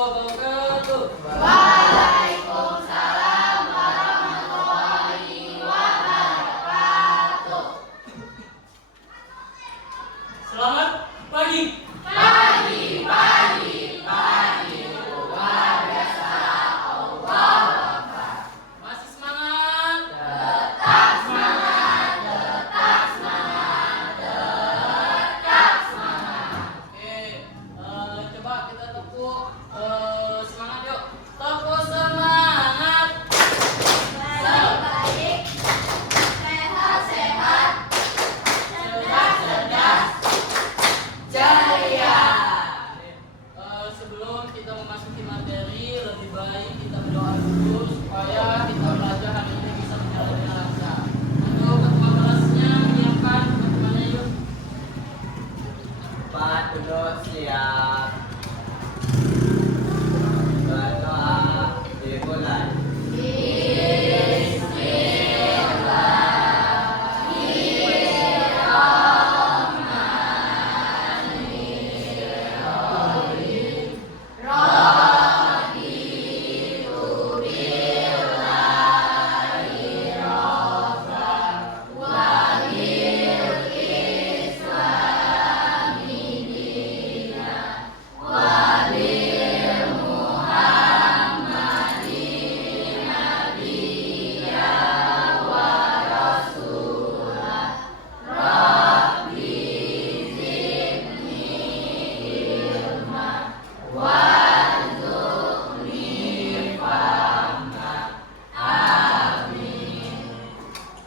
wabarakatuh. Waalaikumsalam warahmatullahi wabarakatuh. Selamat pagi. Pagi, pagi, pagi, luar biasa. Allahu Akbar. Masih semangat? Tetap semangat, tetap semangat, tetap semangat. Oke, coba kita tepuk semangat yuk. Tepuk semangat. Baik-baik, sehat-sehat, cerdas-cerdas, ceria. Sebelum kita memasuki materi, lebih baik kita berdoa dulu supaya kita belajar hari ini bisa berjalan dengan lancar. Untuk ketua kelasnya menyiapkan teman-temannya yuk. Pak duduk siap. Berdoa dimulai.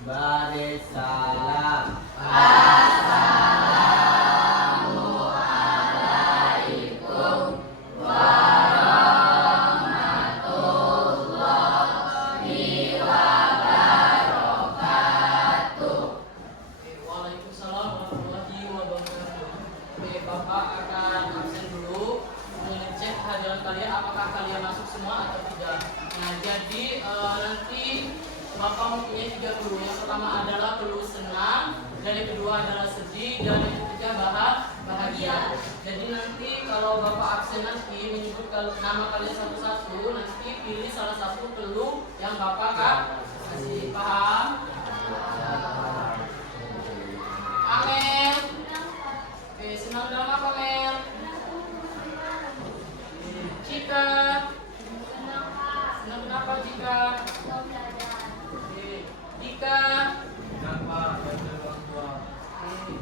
Baris salam. Waalaikumsalam warahmatullahi wabarakatuh. Oke, Bapak akan absen dulu mengecek hadiran kalian apakah kalian masuk semua atau tidak. Nah, jadi nanti Bapak mempunyai 3 clue. Yang pertama adalah clue senang, dan yang kedua adalah sedih, dan yang ketiga bahagia. Jadi nanti kalau Bapak absen nanti menyebut nama kalian satu-satu, nanti pilih salah satu clue yang Bapak kasih. Paham? Amel. Oke, senang dalam apa, Mel? Cika. Senang kenapa, Cika? Oke, Dika. Kenapa dari orang tua? Oke,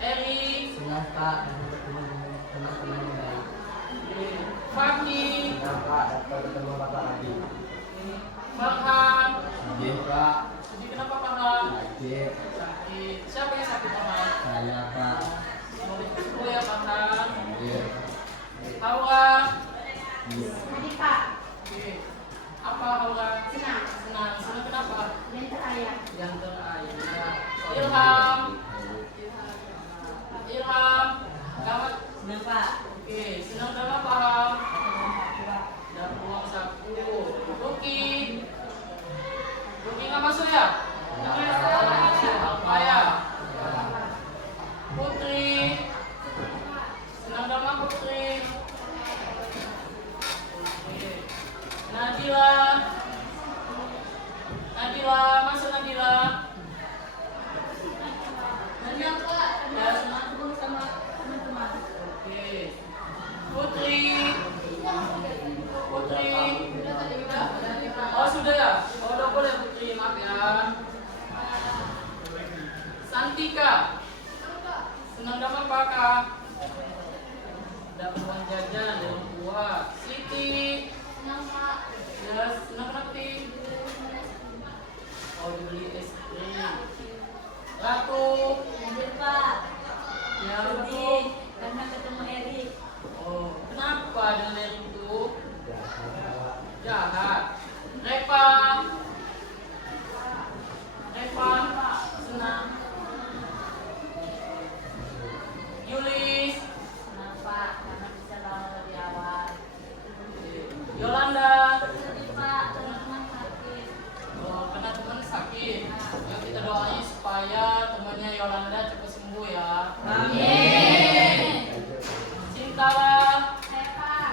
Erik. Senang Pak dapat bertemu dengan teman-teman yang baik. Oke, Faki. Senang Pak dapat bertemu Bapak lagi. Oke, Farhan. Sedih Pak. Sedih kenapa, Farhan? Sakit. Sakit. Siapa yang sakit, Farhan? Saya Pak. Mau sembuh ya, Farhan. Iya. Hawa. Iya. Adik Pak, Oke, apa Hawa? senang, Senang. Senang kenapa? dan terayah. Yang terayah. Ilham. Ilham. Kamu Senang Pak. oke, senang dalam paham. Dapat uang saku. Ruki. Ruki nggak masuk ya? Nggak masuk. Alfaya. Putri. Senang dalam Putri. Oke. Nadila. Nadila, masuk Nadila. Senang Pak, Ya, senang. ketemu sama teman-teman. Oke. Putri. Putri. Oh, sudah ya? Oh, udah boleh Putri, maaf ya. Santika. Senang dapat apa, Kak? Dapat uang jajan dari orang tua. Siti. Senang Pak, Ya, senang kenapa, Ti? Oh, dibeli es krim. Ratu. hadir Pak. Ya, Sedih Ratu. karena ketemu Erik. Oh, kenapa dengan itu? Jahat. Reva. Reva, senang. Yulis. Senang Pak, karena bisa bangun lebih awal. Yolanda. Sedih Pak, teman-teman sakit. Oh, karena teman sakit. Ya, kita doain supaya temannya Yolanda cepat sembuh ya. Amin. Cintala. Saya Pak,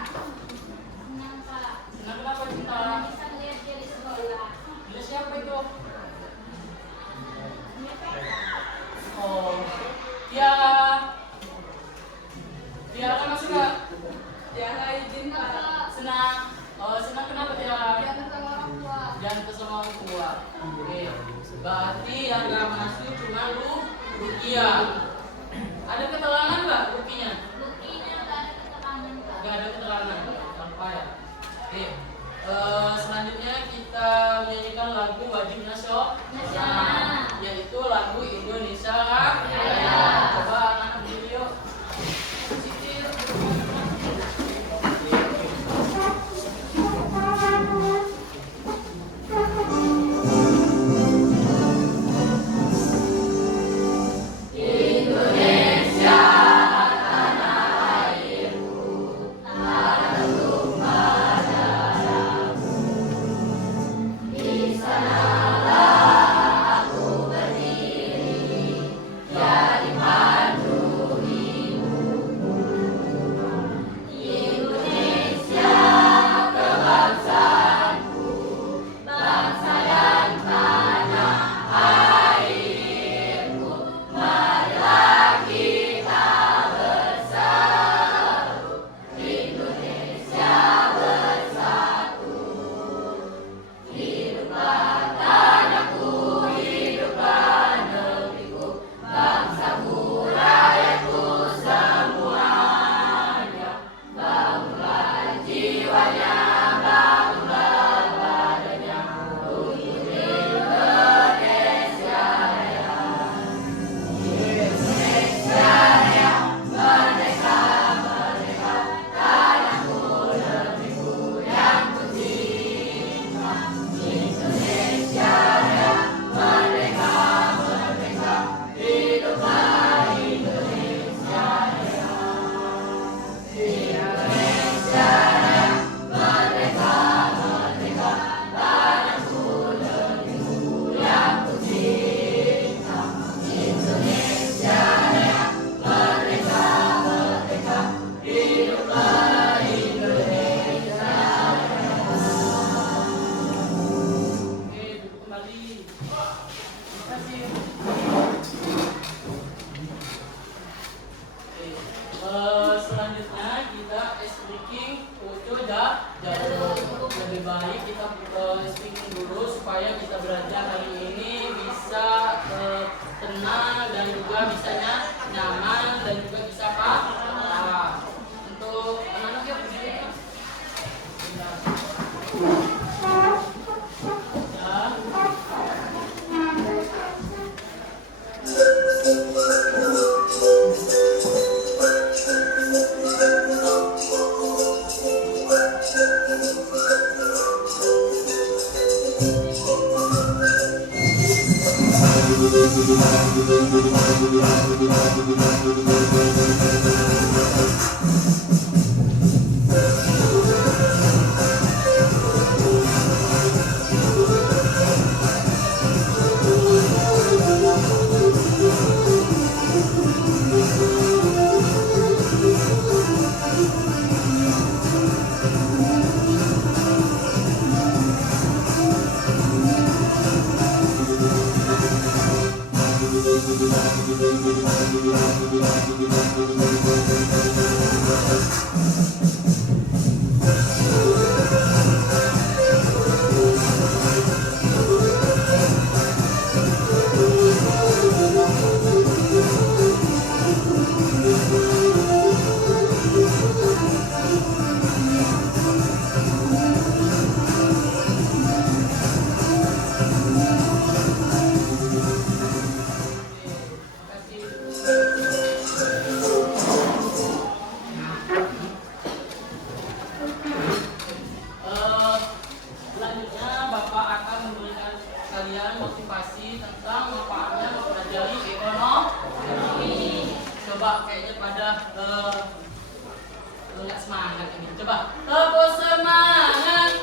nggak semangat ini. Coba tepuk semangat.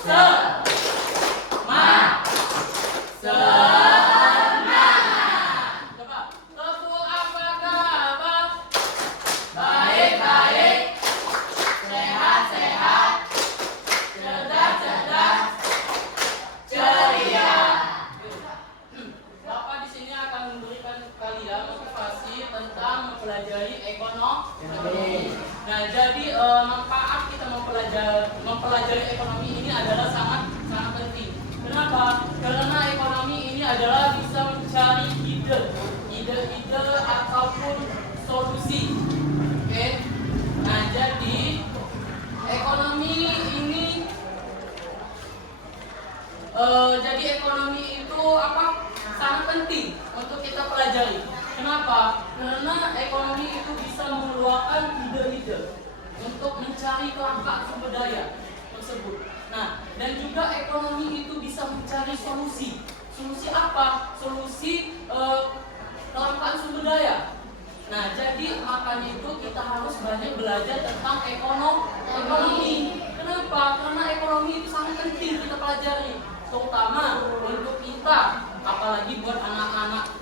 Semangat. Coba tepuk apa kabar? Baik-baik. Sehat-sehat. Cerdas-cerdas. Ceria. Bapak di sini akan memberikan kalian motivasi tentang mempelajari ekonomi. Nah, jadi manfaat kita mempelajari ekonomi ini adalah sangat penting. Kenapa? Karena ekonomi ini adalah bisa mencari ide ataupun solusi. Oke. Nah, jadi ekonomi ini itu apa? Sangat penting untuk kita pelajari. Kenapa? Karena ekonomi itu bisa mengeluarkan ide-ide untuk mencari kelangkaan sumber daya tersebut. Nah, dan juga ekonomi itu bisa mencari solusi. Solusi apa? Solusi kelangkaan sumber daya. Nah, jadi makanya itu kita harus banyak belajar tentang ekonomi. Kenapa? Karena ekonomi itu sangat penting kita pelajari, terutama untuk kita, apalagi buat anak-anak.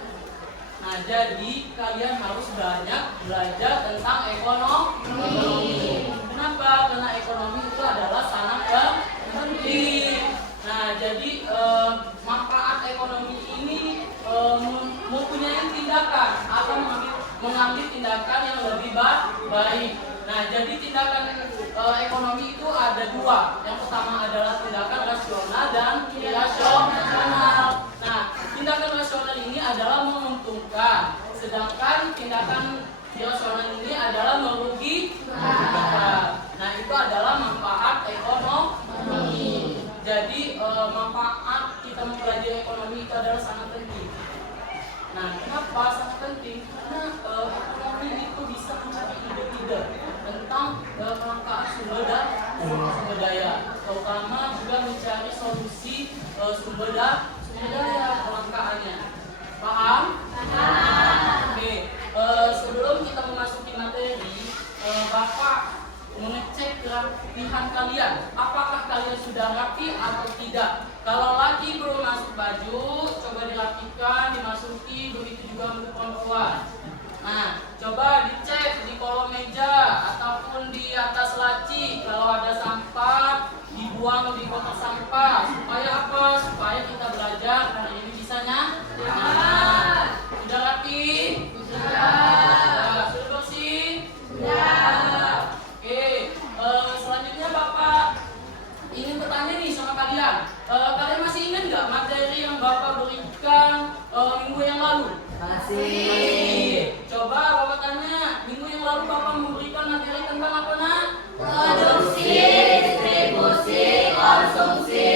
Nah, jadi kalian harus banyak belajar tentang ekonomi. Kenapa? Karena ekonomi itu adalah sangat penting. Nah, jadi manfaat ekonomi ini mempunyai tindakan atau mengambil tindakan yang lebih baik. Nah, jadi tindakan ekonomi itu ada dua. Yang pertama adalah tindakan rasional dan irasional. Nah, tindakan rasional ini adalah menguntungkan, sedangkan tindakan irasional ini adalah merugikan. Nah, itu adalah manfaat ekonomi. Jadi manfaat kita mempelajari ekonomi itu adalah sangat penting. Nah, kenapa sangat penting? Karena ekonomi itu bisa mencari ide-ide tentang kelangkaan sumber daya, terutama juga mencari solusi sumber daya kelangkaannya. Paham? Oke. Sebelum kita memasuki materi, Bapak mengecek kerapihan kalian. Apakah kalian sudah rapi atau tidak? Kalau laki belum masuk baju, coba dirapikan, dimasuki, begitu juga untuk perempuan. Nah, coba dicek di kolong meja ataupun di atas laci. Kalau ada sampah, dibuang di kotak sampah. Supaya apa? Supaya kita belajar hari ini bisanya. Nah, sudah rapi? Sudah. Sudah bersih? Sudah. Oke, selanjutnya Bapak ingin bertanya nih sama kalian. Kalian masih ingat nggak materi yang Bapak berikan minggu yang lalu? Masih. Coba Bapak tanya, minggu yang lalu Bapak memberikan materi tentang apa, Nak? Produksi, distribusi, konsumsi.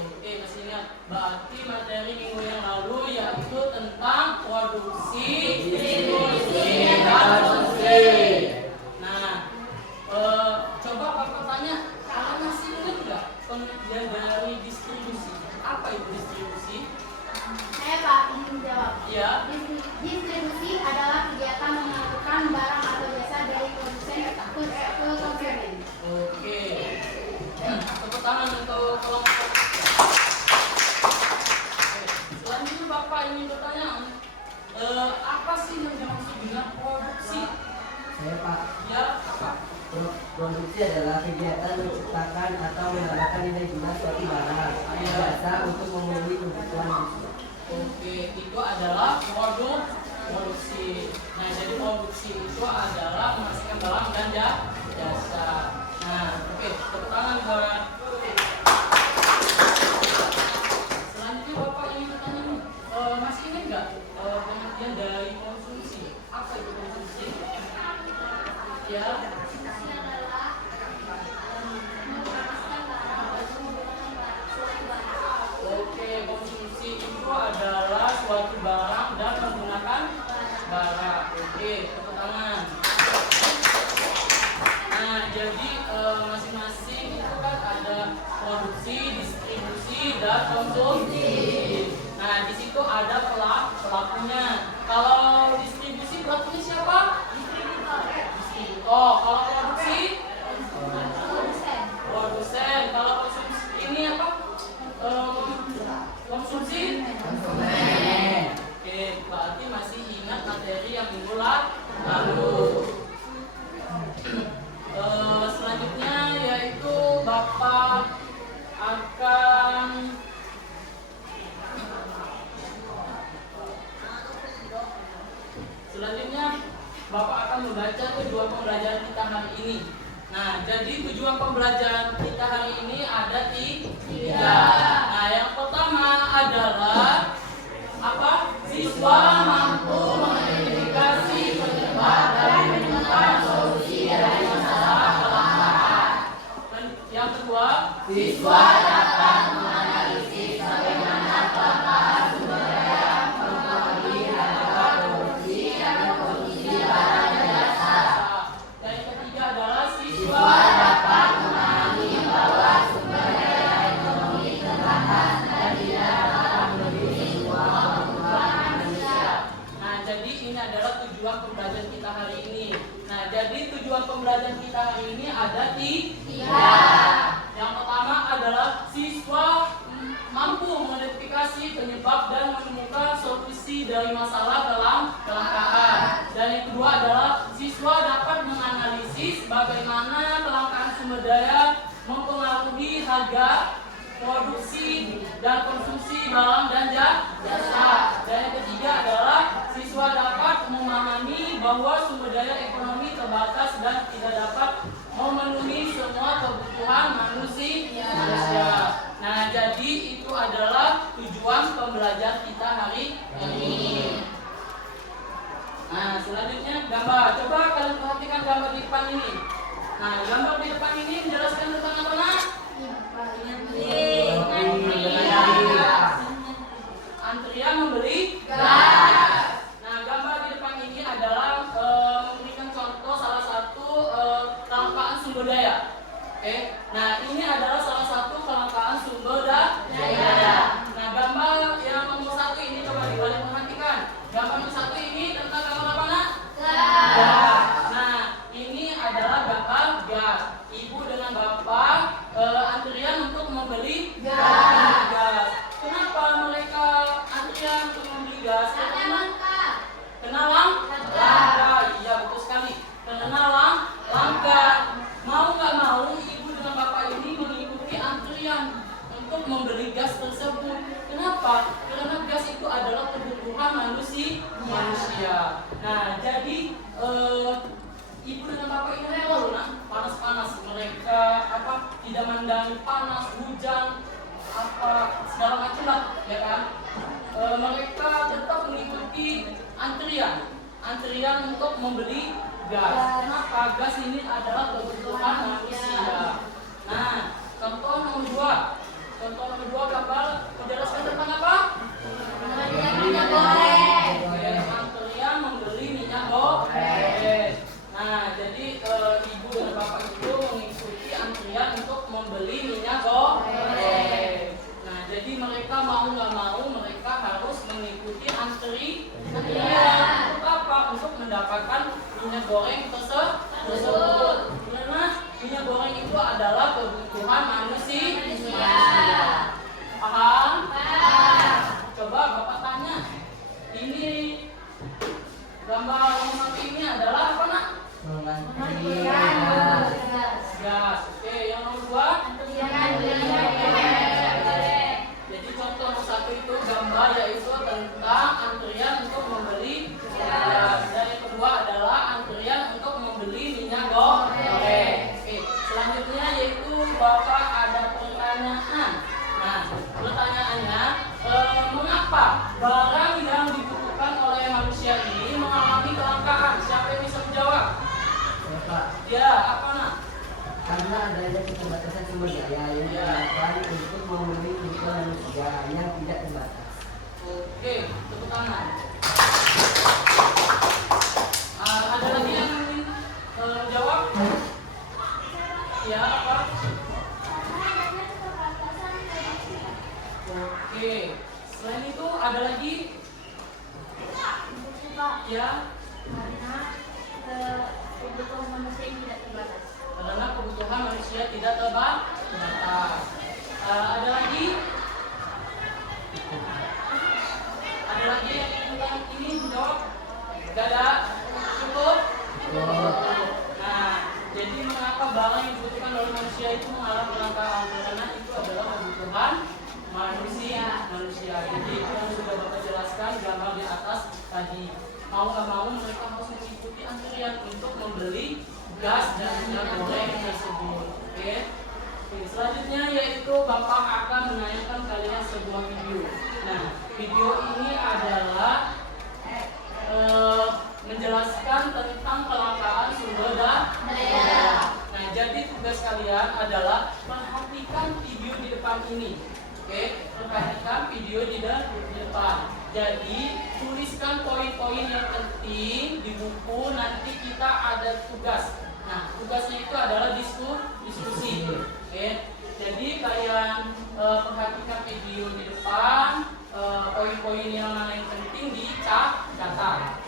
Oke, masih ingat. Berarti materi minggu yang lalu yaitu tentang produksi, distribusi, dan konsumsi. Nah, coba Bapak tanya, kalian masih ingat nggak pengertian dari distribusi? Apa itu distribusi? Saya Pak ingin menjawab. Ya. Distribusi adalah kegiatan mengalirkan barang atau jasa dari produsen ke konsumen. Oke. Tepuk tangan untuk kelompok. Selanjutnya Bapak ingin bertanya, apa sih yang dimaksud dengan produksi? Saya Pak. Ya, apa? Produksi adalah kegiatan menciptakan atau menambahkan nilai guna suatu barang atau jasa untuk memenuhi kebutuhan manusia. Oke, itu adalah produksi. Nah, jadi produksi itu adalah menghasilkan barang dan jasa. Nah, oke, tepuk tangan buat. Selanjutnya Bapak ingin bertanya nih, masih ingat nggak pengertian dari konsumsi? Apa itu konsumsi? Ya. Oke, konsumsi itu adalah suatu barang dan menggunakan barang. Oke, tepuk tangan. Nah, jadi masing-masing itu kan ada produksi, distribusi, dan konsumsi. Nah, di situ ada pelakunya. Kalau distribusi pelakunya siapa? akan membaca tujuan pembelajaran kita hari ini. Nah, jadi tujuan pembelajaran kita hari ini ada tiga. Nah, yang pertama adalah apa? Siswa mampu mengidentifikasi penyebab dan menemukan solusi dari masalah kelangkaan. Dan yang kedua, siswa dapat menganalisis bagaimana kelangkaan sumber daya mempengaruhi harga produksi dan konsumsi barang dan jasa. Dan yang ketiga adalah siswa dapat memahami bahwa sumber daya ekonomi terbatas dan tidak dapat memenuhi semua kebutuhan manusia. Nah, jadi ini adalah tujuan pembelajaran kita hari ini. Nah, jadi tujuan pembelajaran kita hari ini ada tiga. Yang pertama adalah siswa mampu mengidentifikasi penyebab dan menemukan solusi dari masalah kelangkaan. Dan yang kedua adalah siswa dapat menganalisis bagaimana kelangkaan sumber daya mempengaruhi harga produksi dan konsumsi barang dan jasa. Dan yang ketiga adalah siswa dapat memahami bahwa sumber daya ekonomi terbatas dan tidak dapat memenuhi semua kebutuhan manusia. Nah, jadi itu adalah tujuan pembelajaran kita hari ini. Nah, selanjutnya gambar. Coba kalian perhatikan gambar di depan ini. Nah, gambar di depan ini menjelaskan tentang apa, nak? Antrian membeli gas. Nah, gambar di depan ini adalah memberikan contoh salah satu kelangkaan sumber daya. Oke. Nah, ini adalah salah satu kelangkaan sumber daya. Nah, gambar yang nomor satu ini coba kalian perhatikan. Gambar nomor satu ini tentang gambar apa, nak? Gas. Nah, ini adalah gambar gas. Ibu dengan bapak antrian untuk membeli gas. Kenapa mereka antrian untuk membeli gas? Karena langka. Iya, betul sekali. Karena langka. Mau nggak mau, ibu dengan bapak ini mengikuti antrian untuk membeli gas tersebut. Kenapa? Karena gas itu adalah kebutuhan manusia. Nah, jadi ibu dengan bapak ini rela loh, nak. Panas-panas mereka tidak mandang panas, hujan, segala macam lah, ya kan? Mereka tetap mengikuti antrian untuk membeli gas. Kenapa? Gas ini adalah kebutuhan manusia. Nah, contoh nomor dua gambar menjelaskan tentang apa? Minyak goreng. Antrian membeli minyak goreng. Nah, jadi ibu dan bapak itu mengikuti antrian untuk membeli minyak goreng. Nah, jadi mereka mau nggak mau mereka harus mengikuti antrian. Untuk apa? Untuk mendapatkan minyak goreng tersebut. Karena minyak goreng itu adalah kebutuhan manusia. Paham? Coba bapak tanya. Ini gambar nomor satu ini adalah apa, nak? Gas. Oke, yang nomor dua? Jadi contoh nomor satu itu gambar yaitu tentang antrian untuk membeli gas. Dan yang kedua adalah antrian untuk membeli minyak goreng. Oke, selanjutnya yaitu bapak ada pertanyaan. Nah, pertanyaannya, mengapa barang yang dibutuhkan oleh manusia ini mengalami kelangkaan? Siapa yang bisa menjawab? Pak, Ya, apa, nak? karena adanya keterbatasan sumber daya yang digunakan untuk memenuhi kebutuhan manusia yang tidak terbatas. Oke, tepuk tangan. Ada lagi yang ingin menjawab? Ya, apa? Oke, selain itu ada lagi? Ya, Kebutuhan manusia yang tidak terbatas. karena kebutuhan manusia tidak terbatas. Ada lagi? Ada lagi yang ingin menjawab? Gak ada? Cukup? Nah, jadi mengapa barang yang dibutuhkan oleh manusia itu mengalami kelangkaan? Karena itu adalah kebutuhan manusia. Jadi itu yang sudah Bapak jelaskan gambar di atas tadi. mau nggak mau mereka harus mengikuti antrian untuk membeli gas dan minyak goreng tersebut. Oke. Selanjutnya yaitu Bapak akan menanyakan kalian sebuah video. Nah, video ini adalah menjelaskan tentang kelangkaan sumber daya. Nah, jadi tugas kalian adalah perhatikan video di depan ini. Oke, perhatikan video di depan. Jadi, tuliskan poin-poin yang penting di buku. Nanti kita ada tugas. Nah, tugasnya itu adalah diskusi. Oke, jadi kalian perhatikan video di depan. Poin-poin yang mana yang penting dicatat.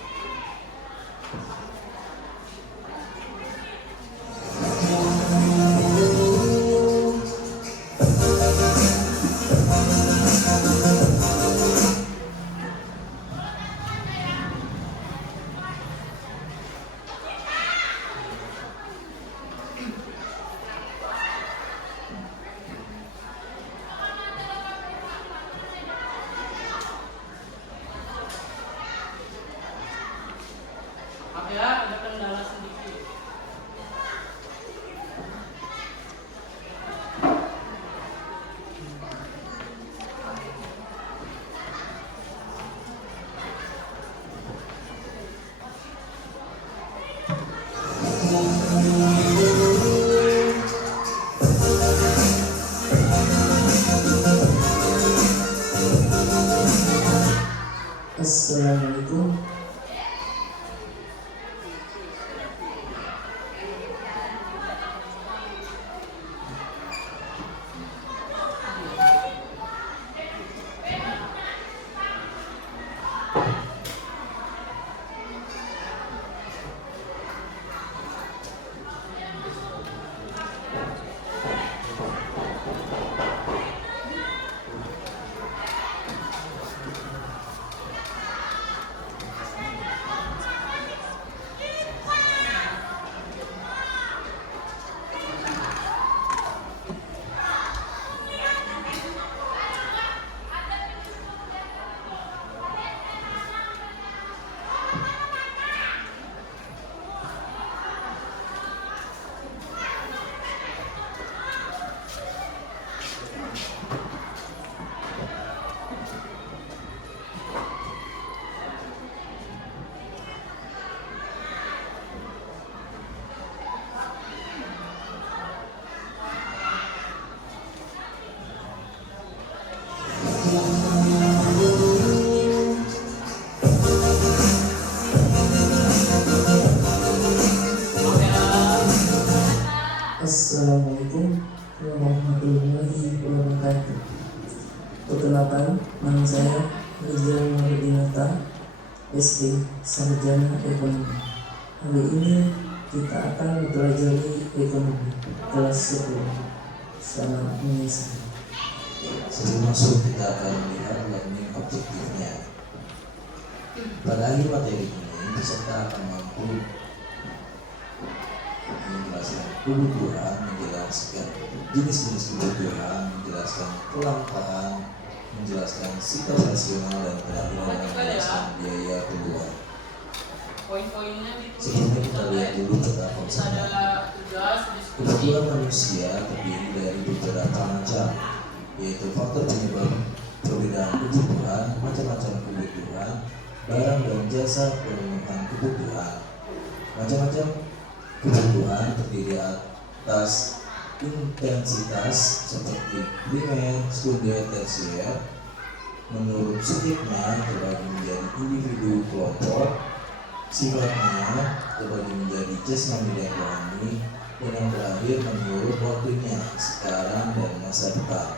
Ada kendala sedikit. Assalamualaikum. Assalamualaikum warahmatullahi wabarakatuh. Perkenalkan, nama saya Rizal Dinata, SD Sarjana Ekonomi. Hari ini kita akan mempelajari ekonomi kelas 10. Selamat menyimak. Sebelum masuk kita akan melihat learning objektifnya. Pada akhir materi ini peserta akan mampu menjelaskan kebutuhan, menjelaskan jenis-jenis kebutuhan, menjelaskan kelangkaan, menjelaskan sikap rasional dan terakhir menjelaskan biaya keluar. Poin-poinnya ditulis. Sebelumnya kita lihat dulu peta konsepnya. Ada tugas diskusi. Kebutuhan manusia terdiri dari beberapa macam, yaitu faktor penyebab perbedaan kebutuhan, macam-macam kebutuhan, barang dan jasa pemenuhan kebutuhan. Macam-macam kebutuhan terdiri atas intensitas seperti primer, sekunder, tersier. Menurut subjeknya terbagi menjadi individu, kelompok. Sifatnya terbagi menjadi jasmani dan rohani. Dan yang terakhir menurut waktunya, sekarang dan masa depan.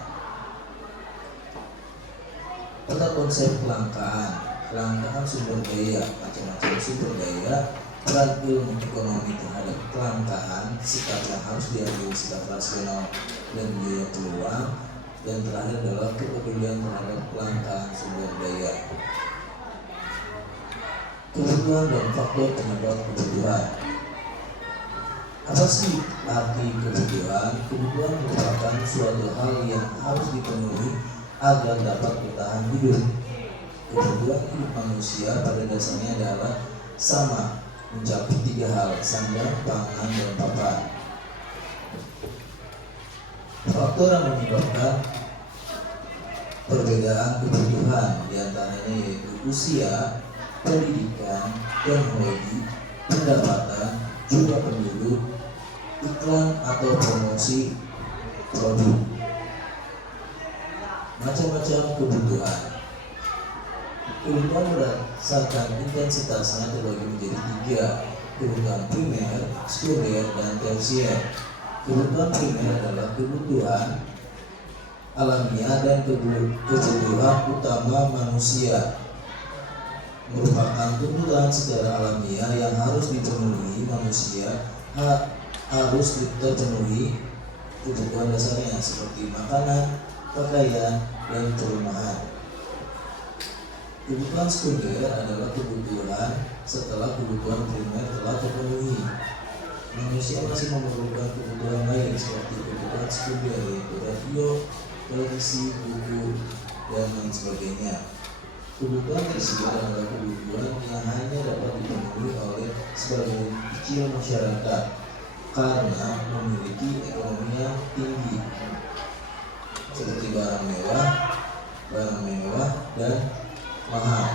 Tentang konsep kelangkaan sumber daya, macam-macam sumber daya, peran ilmu ekonomi terhadap kelangkaan, sikap yang harus diambil sikap rasional dan biaya peluang, dan terakhir adalah kepedulian terhadap kelangkaan sumber daya. Kebutuhan dan faktor penyebab kebutuhan. Apa sih arti kebutuhan? Kebutuhan merupakan suatu hal yang harus dipenuhi agar dapat bertahan hidup. Kebutuhan hidup manusia pada dasarnya adalah sama, mencakup 3 hal: sandang, pangan, dan papan. Faktor yang menyebabkan perbedaan kebutuhan diantaranya yaitu usia, pendidikan, teknologi, pendapatan, jumlah penduduk, iklan atau promosi produk. Macam-macam kebutuhan. Kebutuhan berdasarkan intensitasnya terbagi menjadi 3: kebutuhan primer, sekunder, dan tersier. Kebutuhan primer adalah kebutuhan alamiah dan kebutuhan utama manusia, merupakan kebutuhan secara alamiah yang harus dipenuhi manusia. Harus terpenuhi kebutuhan dasarnya seperti makanan, pakaian, dan perumahan. Kebutuhan sekunder adalah kebutuhan setelah kebutuhan primer telah terpenuhi. Manusia masih memerlukan kebutuhan lain seperti kebutuhan sekunder yaitu radio, televisi, buku, dan lain sebagainya. Kebutuhan tersier adalah kebutuhan yang hanya dapat dipenuhi oleh sebagian kecil masyarakat karena memiliki ekonomi yang tinggi, seperti barang mewah, dan mahal.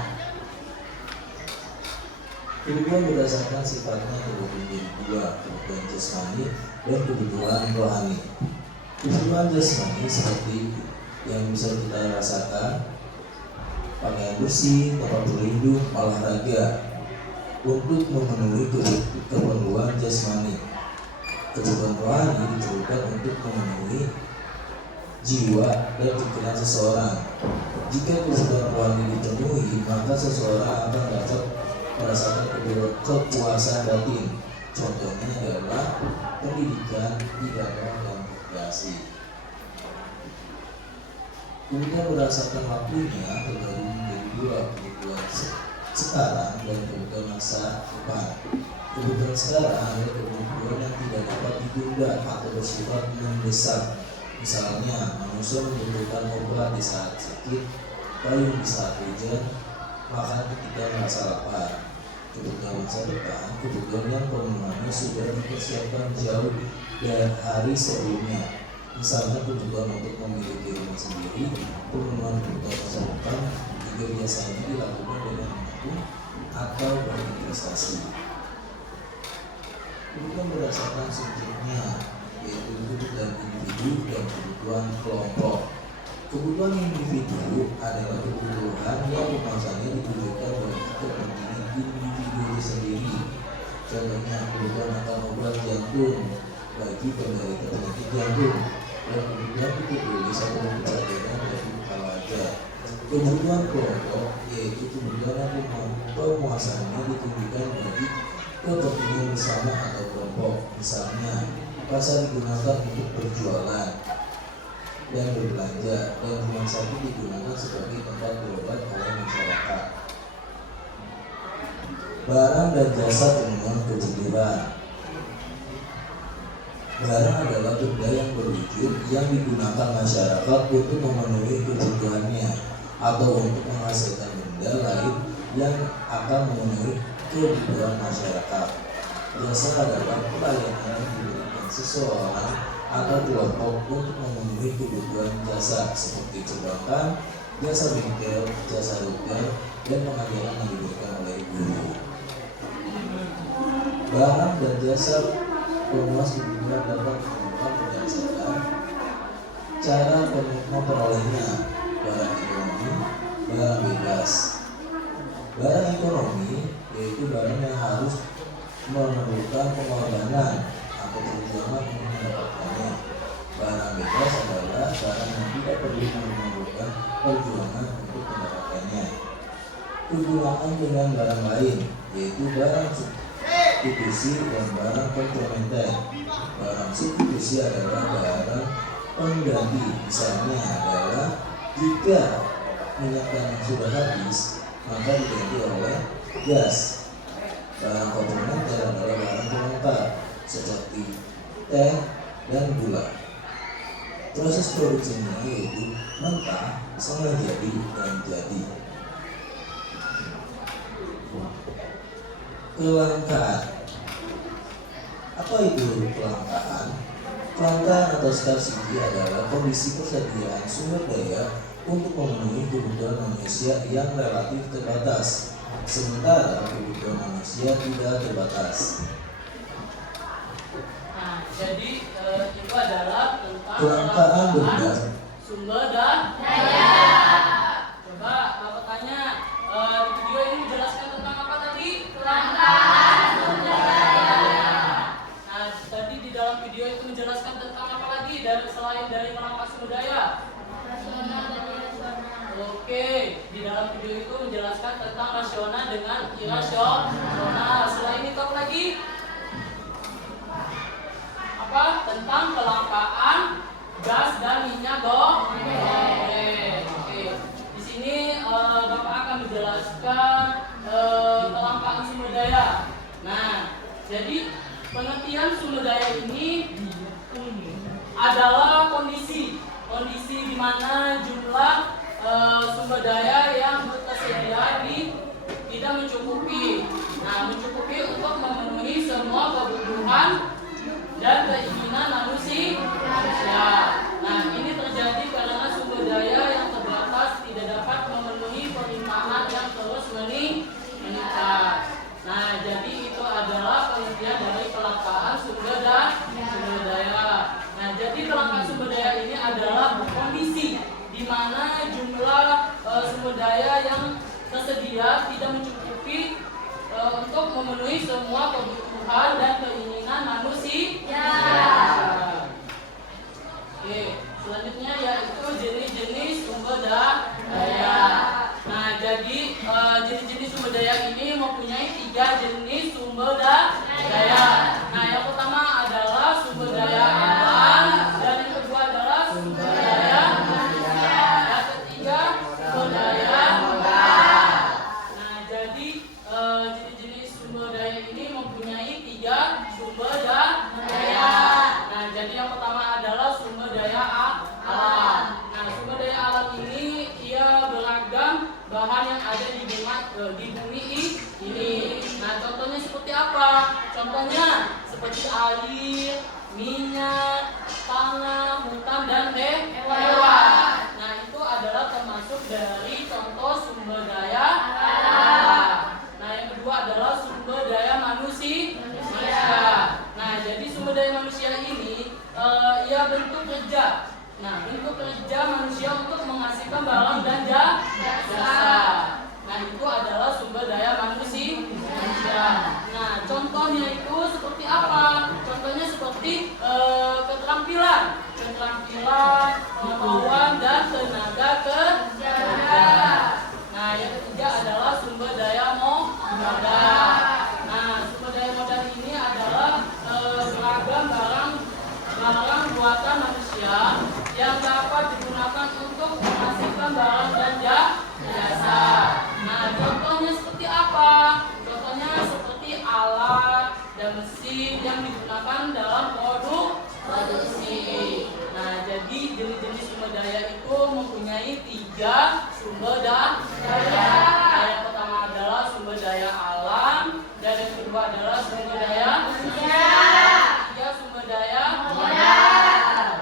Kebutuhan berdasarkan sifatnya terbagi menjadi 2: kebutuhan jasmani dan kebutuhan rohani. Kebutuhan jasmani seperti yang bisa kita rasakan, pakaian bersih, tempat berlindung, olahraga, untuk memenuhi keperluan jasmani. Kebutuhan rohani diperlukan untuk memenuhi jiwa dan pikiran seseorang. Jika kebutuhan rohani dipenuhi, maka seseorang akan dapat merasakan kepuasan batin. Contohnya adalah pendidikan, ibadah, dan rekreasi. Kebutuhan berdasarkan waktunya terbagi menjadi 2: kebutuhan sekarang dan kebutuhan masa depan. Kebutuhan sekarang adalah kebutuhan yang tidak dapat ditunda atau bersifat mendesak. Misalnya, manusia membutuhkan obat di saat sakit, payung di saat hujan, makan ketika merasa lapar. Kebutuhan masa depan, kebutuhan yang pemenuhannya sudah dipersiapkan jauh dari hari sebelumnya. Misalnya kebutuhan untuk memiliki rumah sendiri. Pemenuhan kebutuhan masa depan juga biasanya dilakukan dengan menabung atau berinvestasi. Kebutuhan berdasarkan subjeknya, yaitu kebutuhan individu dan kebutuhan kelompok. Kebutuhan individu adalah kebutuhan yang pemasannya ditujukan bagi kepentingan individu sendiri. Contohnya kebutuhan akan obat jantung bagi penderita penyakit jantung, dan kebutuhan untuk tulis atau pelajaran bagi pelajar. Kebutuhan kelompok yaitu kebutuhan yang pemuasannya ditujukan bagi kepentingan bersama atau kelompok. Misalnya, pasar digunakan untuk berjualan dan berbelanja, dan rumah sakit digunakan sebagai tempat berobat oleh masyarakat. Barang dan jasa pemenuhan kebutuhan. Barang adalah benda yang berwujud yang digunakan masyarakat untuk memenuhi kebutuhannya atau untuk menghasilkan benda lain yang akan memenuhi kebutuhan masyarakat. Jasa adalah pelayanan yang diberikan seseorang atau kelompok untuk memenuhi kebutuhan jasa seperti perbankan, jasa bengkel, jasa dokter, dan pengajaran yang diberikan oleh guru. Barang dan jasa pemuas kebutuhan dapat ditemukan berdasarkan cara memperolehnya: barang ekonomi, barang bebas. Barang ekonomi yaitu barang yang harus memerlukan pengorbanan atau perjuangan untuk mendapatkannya. Barang bebas adalah barang yang tidak perlu memerlukan perjuangan untuk mendapatkannya. Kegunaan dengan barang lain yaitu barang substitusi dan barang komplementer. Barang substitusi adalah barang pengganti. Misalnya adalah jika minyak yang sudah habis, maka diganti oleh gas. Barang komplementer adalah barang pelengkap seperti teh dan gula. Proses produksinya yaitu mentah, setengah jadi, dan jadi. Kelangkaan. Apa itu kelangkaan? Kelangkaan atau scarcity adalah kondisi persediaan sumber daya untuk memenuhi kebutuhan manusia yang relatif terbatas, sementara kebutuhan manusia tidak terbatas. Nah, jadi itu adalah tentang Kelangkaan benda. sumber daya. Coba Bapak tanya, video ini menjelaskan tentang apa tadi? Kelangkaan sumber daya. Nah, tadi di dalam video itu menjelaskan tentang apa lagi selain dari kelangkaan sumber daya? Oke, di dalam video itu menjelaskan tentang rasional dengan irasional. Selain itu apa lagi? Apa? Tentang kelangkaan gas dan minyak goreng. Oke. Di sini Bapak akan menjelaskan kelangkaan sumber daya. Nah, jadi pengertian sumber daya ini adalah kondisi di mana jumlah sumber daya yang tersedia tidak mencukupi. Nah, mencukupi untuk memenuhi semua kebutuhan dan keinginan manusia. Nah, ini terjadi karena sumber daya yang terbatas tidak dapat memenuhi permintaan yang terus meningkat. Nah, jadi itu adalah pengertian dari kelangkaan sumber daya. Nah, jadi kelangkaan sumber daya ini adalah kondisi di mana jumlah sumber daya yang tersedia tidak mencukupi untuk memenuhi semua kebutuhan dan keinginan manusia. Oke, selanjutnya yaitu jenis-jenis sumber daya. Nah, jadi jenis-jenis sumber daya ini mempunyai 3 jenis sumber daya. Nah, yang pertama adalah sumber daya alam, dan yang kedua adalah sumber daya manusia, yang ketiga sumber daya modal. Nah, jadi jenis-jenis sumber daya ini mempunyai 3 sumber daya. Nah, jadi yang pertama adalah sumber daya alam. Nah, sumber daya alam ini ia beragam bahan yang ada di bumi ini. Nah, contohnya seperti apa? Contohnya seperti air, minyak, tanah, hutan, dan hewan. Nah, itu adalah termasuk dari contoh sumber daya alam. Nah, yang kedua adalah sumber daya manusia. Nah, jadi sumber daya manusia ini ia bentuk kerja. Nah, bentuk kerja manusia untuk menghasilkan barang dan jasa. Nah, itu adalah sumber daya manusia. Nah, contohnya itu seperti apa? Contohnya seperti keterampilan, pengetahuan, dan tenaga kerja. Nah, yang ketiga adalah sumber daya modal. Nah, sumber daya modal ini adalah beragam barang buatan manusia yang dapat digunakan untuk menghasilkan barang dan jasa. Nah, contohnya seperti apa? Contohnya seperti alat dan mesin yang digunakan dalam produksi. Nah, jadi jenis-jenis sumber daya itu mempunyai 3 sumber daya. Nah, yang pertama adalah sumber daya alam, dan yang kedua adalah sumber daya manusia, ketiga sumber daya modal.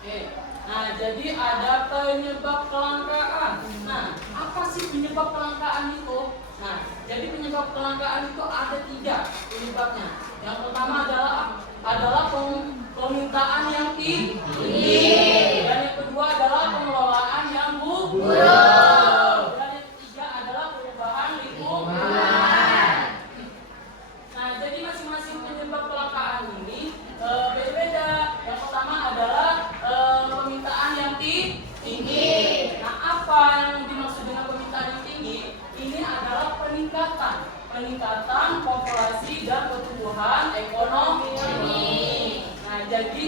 Oke. Nah, jadi ada penyebab kelangkaan. Nah, apa sih penyebab kelangkaan itu? Nah, jadi penyebab kelangkaan itu ada 3 penyebabnya. Yang pertama adalah permintaan yang tinggi, dan yang kedua adalah pengelolaan yang buruk, dan yang ketiga adalah perubahan lingkungan. Nah, jadi masing-masing penyebab kelangkaan ini beda-beda. Yang pertama adalah permintaan yang tinggi. Nah, apa yang dimaksud dengan permintaan yang tinggi? Ini adalah peningkatan populasi dan pertumbuhan ekonomi. Nah, jadi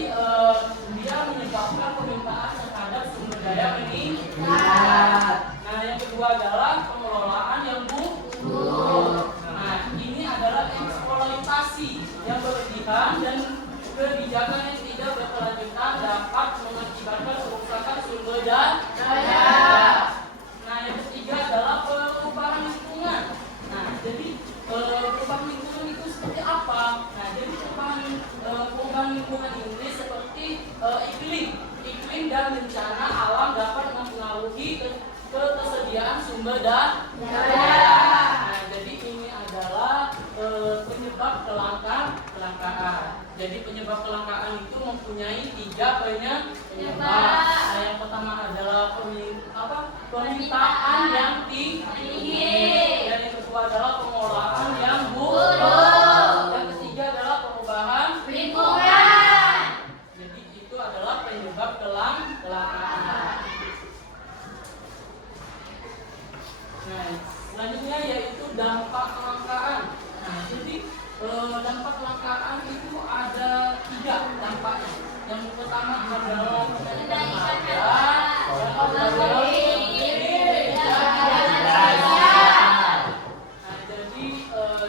dia menyebabkan permintaan terhadap sumber daya meningkat. Nah, yang kedua adalah pengelolaan yang buruk. Nah, ini adalah eksploitasi yang berlebihan dan kebijakan yang tidak berkelanjutan dapat mengakibatkan kerusakan sumber daya. Nah, yang ketiga adalah perubahan lingkungan. perubahan lingkungan itu seperti apa? Nah, jadi perubahan lingkungan ini seperti iklim dan bencana alam dapat mempengaruhi ketersediaan sumber daya. Nah, jadi ini adalah penyebab kelangkaan. Jadi penyebab kelangkaan itu mempunyai 3 penyebab. Nah, yang pertama adalah permintaan yang tinggi. Dan yang kedua adalah pengolahan yang buruk. Yang ketiga adalah perubahan Lingkungan. Jadi itu adalah penyebab kelangkaan. Nah, selanjutnya yaitu dampak kelangkaan. Nah, jadi dampak kelangkaan itu ada 3 dampaknya. Yang pertama adalah kenaikan harga, yang kedua Nah, jadi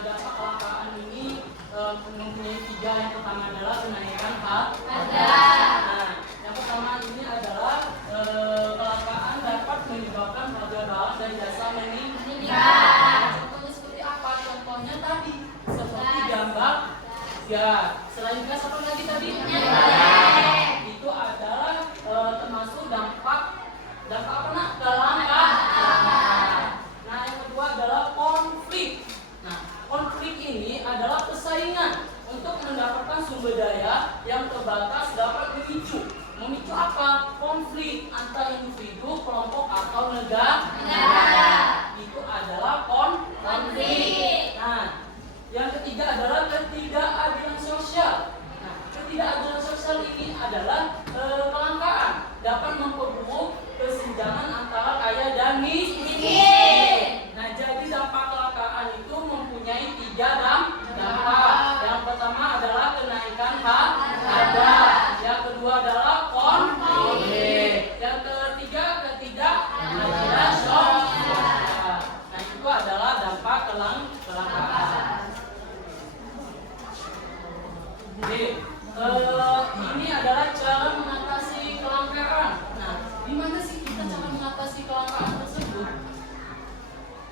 dampak kelangkaan ini mempunyai 3. Yang pertama adalah kenaikan harga. Nah, yang pertama ini adalah kelangkaan dapat menyebabkan harga barang dan jasa meningkat. Contohnya seperti apa? Contohnya tadi seperti gambar. Ya, selanjutnya satu lagi tadi. Itu adalah termasuk dampak apa nak? Kelangkaan. Nah, yang kedua adalah konflik. Nah, konflik ini adalah persaingan untuk mendapatkan sumber daya yang terbatas dapat memicu apa? Konflik antar individu, kelompok atau negara. Itu adalah konflik. Nah, yang ketiga adalah ketidakadilan sosial. Nah, ketidakadilan sosial ini adalah kelangkaan dapat memperburuk kesenjangan antara kaya dan miskin. Nah, jadi dampak kelangkaan itu mempunyai 3 dampak. Yang pertama adalah kenaikan harga. Yang kedua adalah konflik. Yang ketiga ketidakadilan sosial. Nah, itu adalah dampak kelangkaan. Jadi, ini adalah cara mengatasi kelangkaan. Nah, gimana sih kita cara mengatasi kelangkaan tersebut?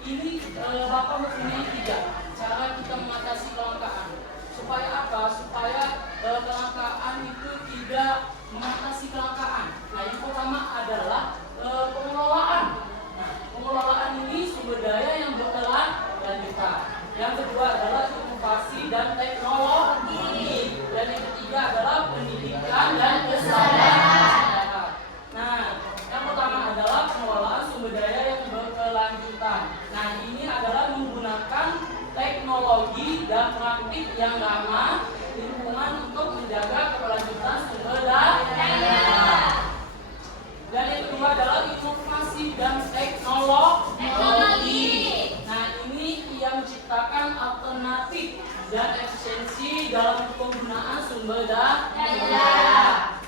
Ini Bapak mempunyai 3 cara kita mengatasi kelangkaan. Supaya apa? Supaya kelangkaan itu tidak mengatasi kelangkaan. Nah, yang pertama adalah pengelolaan. Nah, pengelolaan ini sumber daya yang berkelanjutan. Yang kedua adalah inovasi dan teknologi. Dan yang ketiga adalah pendidikan dan kesadaran. Nah, yang pertama adalah pengelolaan sumber daya yang berkelanjutan. Nah, ini adalah menggunakan teknologi dan praktik yang ramah lingkungan untuk menjaga keberlanjutan sumber daya. Dan yang kedua adalah inovasi dan teknologi. Nah, ini yang menciptakan alternatif dan efisiensi dalam penggunaan sumber daya.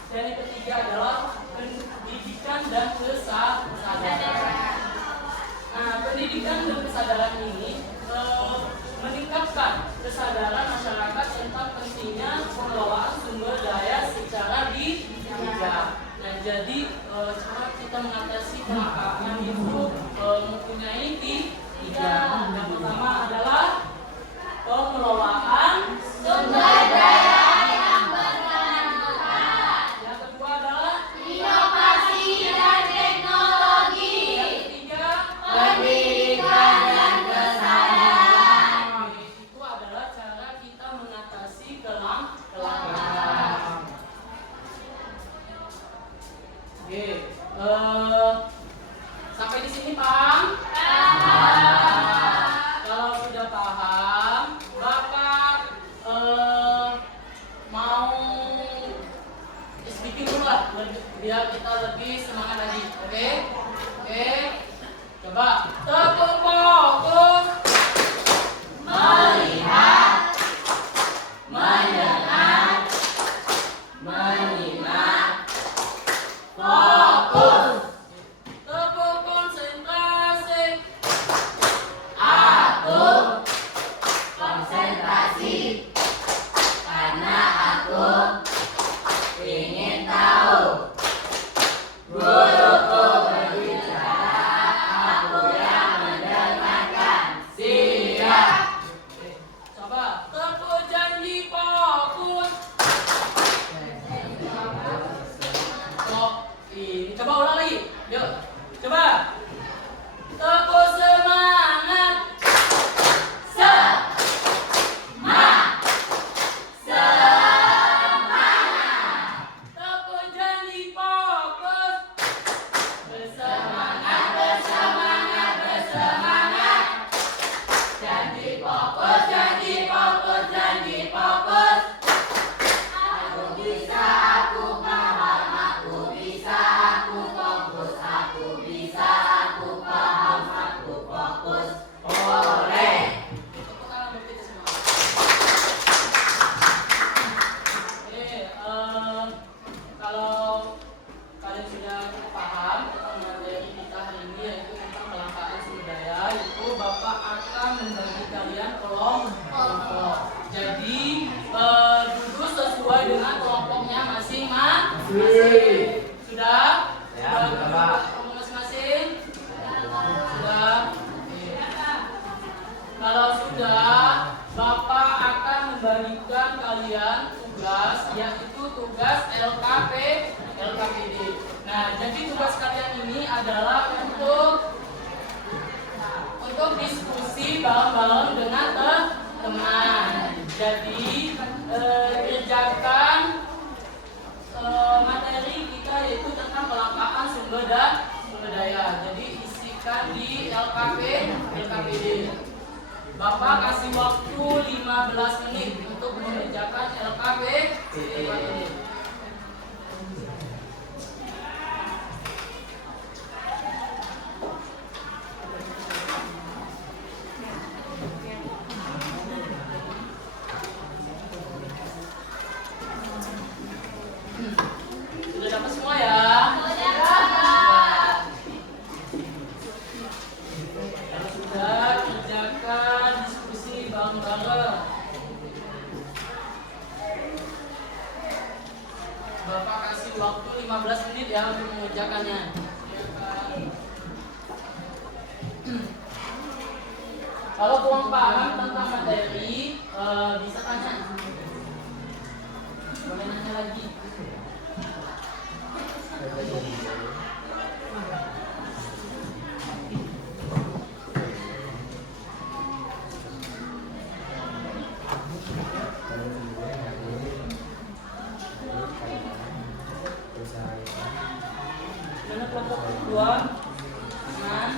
Dan yang ketiga adalah pendidikan dan kesadaran. Nah, pendidikan dan kesadaran ini meningkatkan kesadaran masyarakat tentang pentingnya pengelolaan sumber daya secara bijak. Nah, jadi cara kita mengatasi kelangkaan itu mempunyai 3. Yang pertama adalah pengelolaan Sumber daya yang kalian tugas, yaitu tugas LKPD. Nah, jadi tugas kalian ini adalah untuk diskusi bareng-bareng dengan teman. Jadi kerjakan materi kita yaitu tentang kelangkaan sumber daya. Jadi isikan di LKPD. Bapak kasih waktu 15 menit untuk mengerjakan LKPD. Sudah dapat semua ya? Kalau sudah, kerjakan diskusi bareng-bareng. Bapak kasih waktu 15 menit ya untuk mengerjakannya. Kalau kurang paham tentang materi, bisa tanya. Boleh nanya lagi. Mana kelompok kedua? Nah.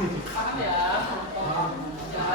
Paham ya? Ya.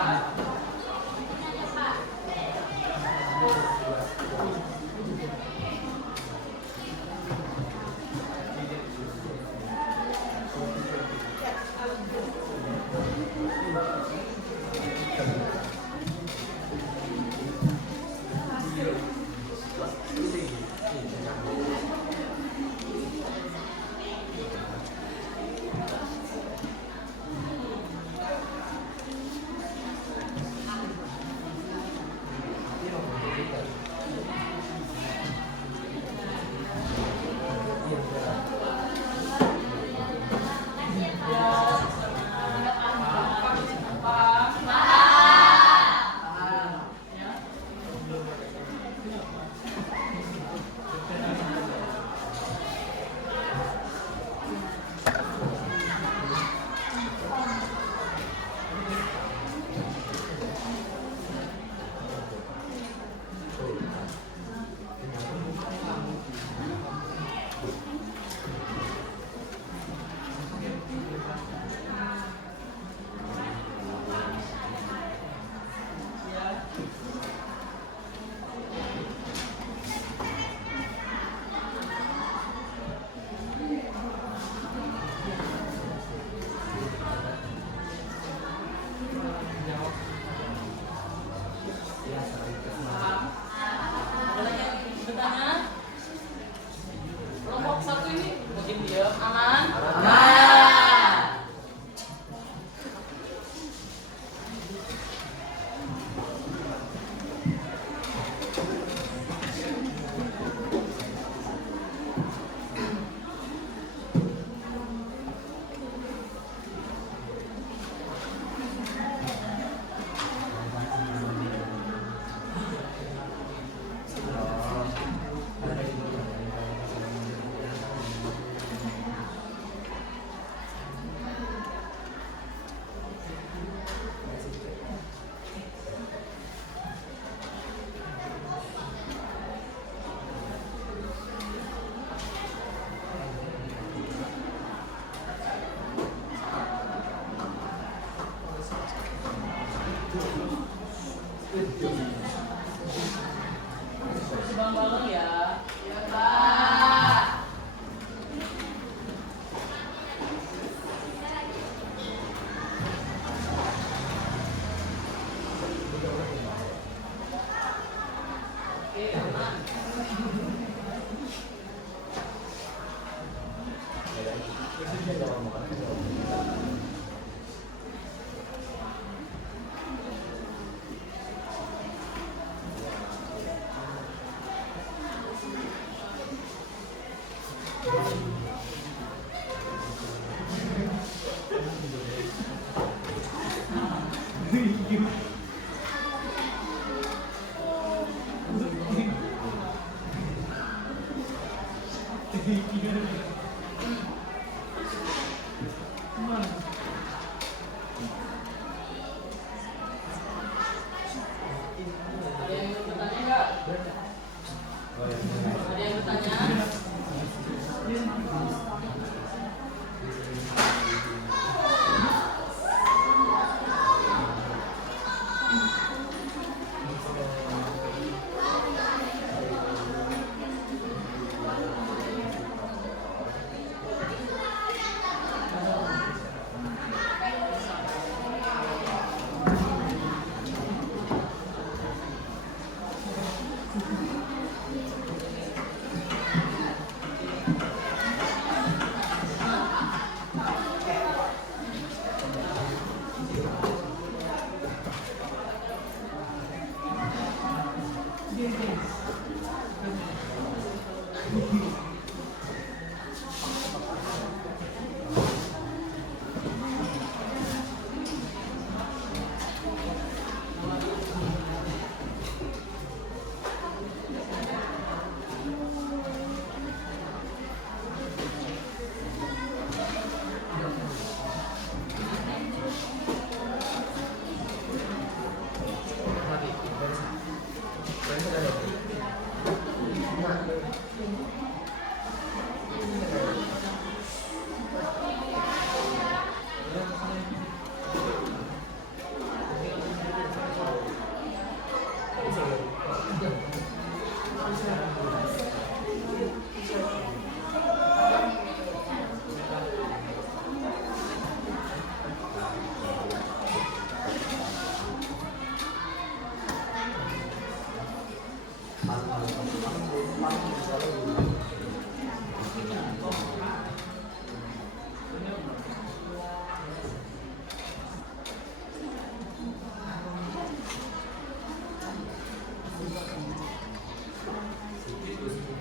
Ada yang ingin bertanya nggak? Ada yang bertanya?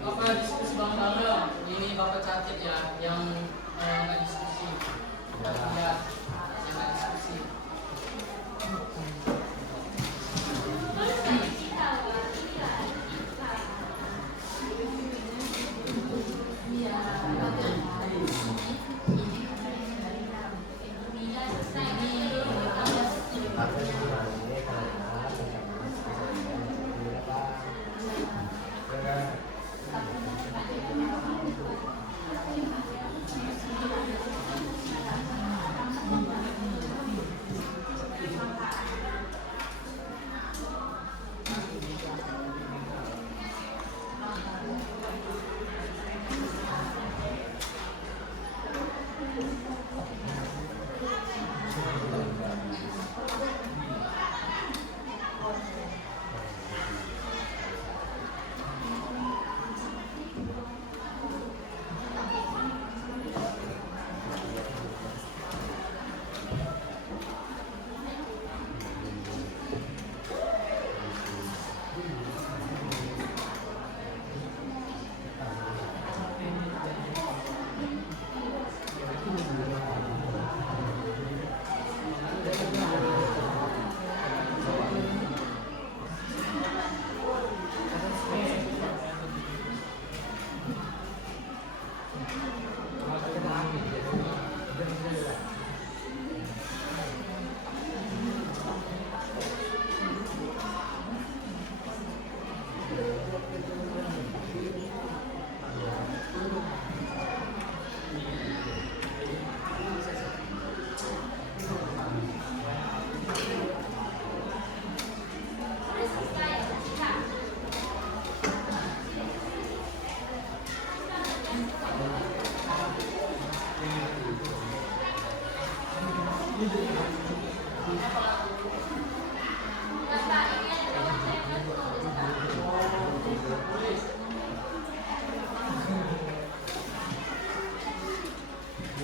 Bapak diskusi Bang Bangga, ini Bapak catat ya, yang nggak diskusi, yang nggak diskusi.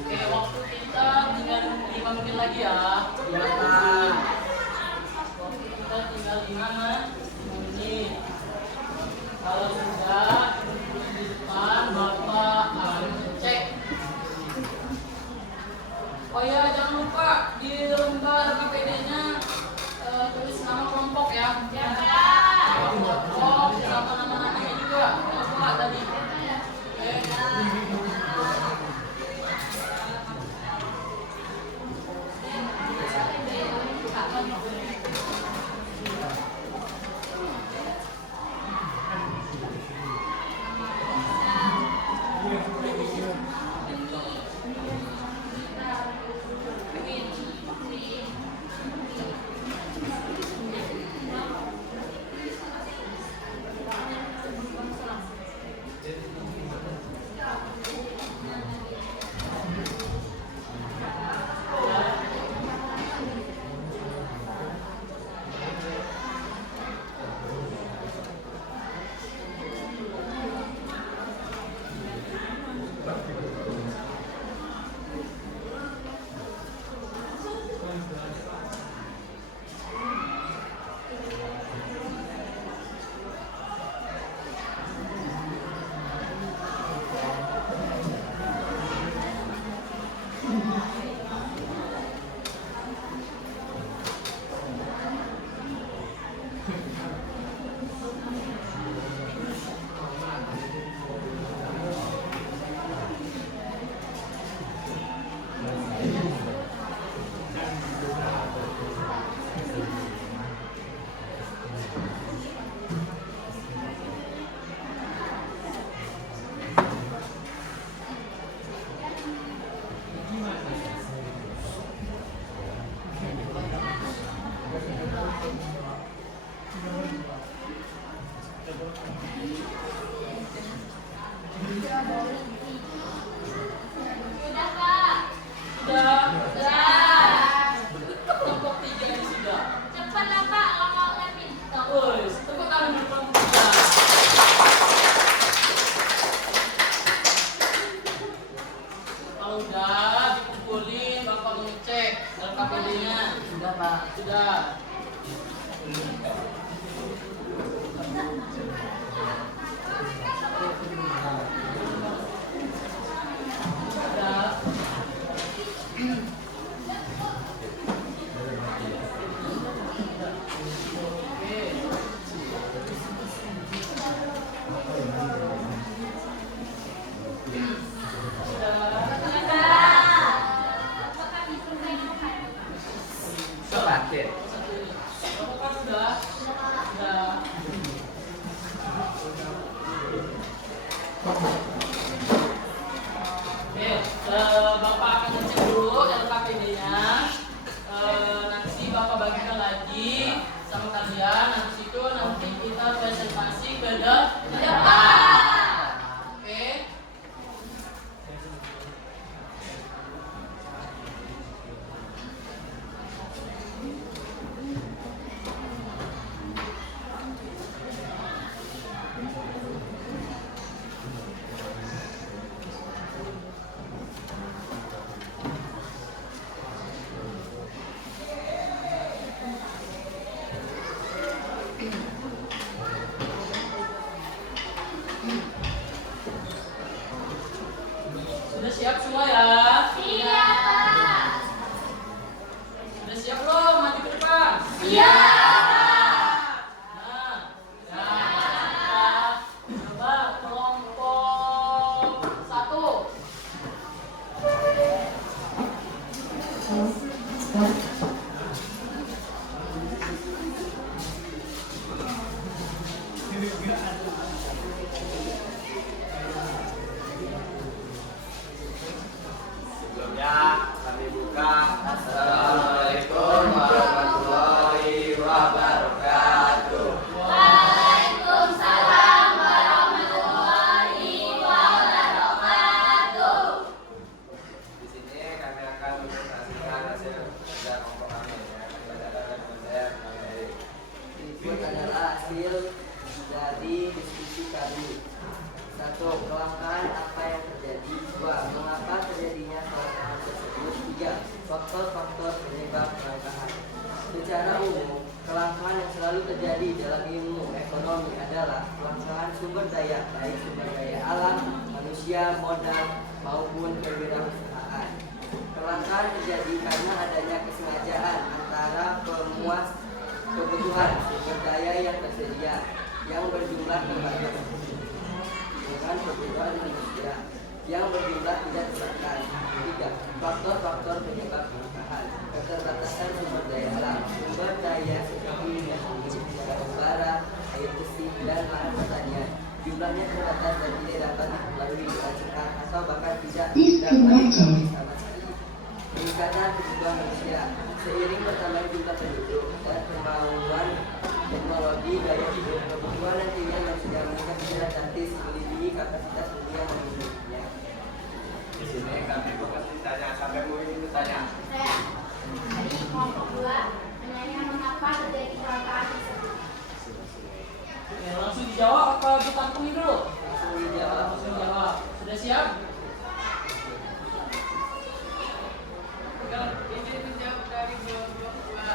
Oke, waktu kita tinggal 5 menit lagi ya. Waktu kita tinggal 5 menit. Kalau sudah di depan Bapak harus cek. Oh ya, jangan lupa di lembar KPD-nya sama kelompok ya. Oh, sama nama-namanya juga. Apa tadi? Sudah siap semua ya? Siap, Pak. Sudah siap belum maju ke depan? Siap. Nah, kita coba kelompok 1. Sebelumnya kami buka. Assalamualaikum warahmatullahi wabarakatuh. Waalaikumsalam warahmatullahi wabarakatuh. Di sini kami akan mempresentasikan hasil kerja kelompok kami. Kami bacakan dan saya kami. Berikut adalah hasil dari diskusi kami. 1. Kelangkaan apa yang terjadi. 2. Mengapa terjadinya kelangkaan tersebut. 3. Faktor-faktor penyebab kelangkaan. Secara umum, kelangkaan yang selalu terjadi dalam ilmu ekonomi adalah kelangkaan sumber daya, baik sumber daya alam, manusia, modal, maupun kewirausahaan. Kelangkaan terjadi karena adanya kesengajaan antara kebutuhan sumber daya yang tersedia yang berjumlah terbatas dengan kebutuhan manusia yang berjumlah tidak terbatas. 3. Faktor-faktor penyebab kelangkaan keterbatasan sumber daya alam. Sumber daya seperti minyak bumi, batu bara, air besi, dan lahan pertanian jumlahnya terbatas dan tidak dapat dipengaruhi dengan cepat atau bahkan tidak dapat dipengaruhi sama sekali. Peningkatan kebutuhan manusia seiring bertambah jumlah penduduk dan kemampuan teknologi gaya hidup, kebutuhan nantinya manusia meningkat secara drastis melebihi kapasitas dunia memilikinya. Di sini kami mengerti tanya sampai Bu ini bertanya. Saya. Tadi kelompok 2 menanyakan mengapa terjadi kelangkaan tersebut. Ya, langsung dijawab apa ditampungin dulu? Langsung dijawab. Langsung dijawab. Sudah siap? Ini menjawab dari kelompok 2.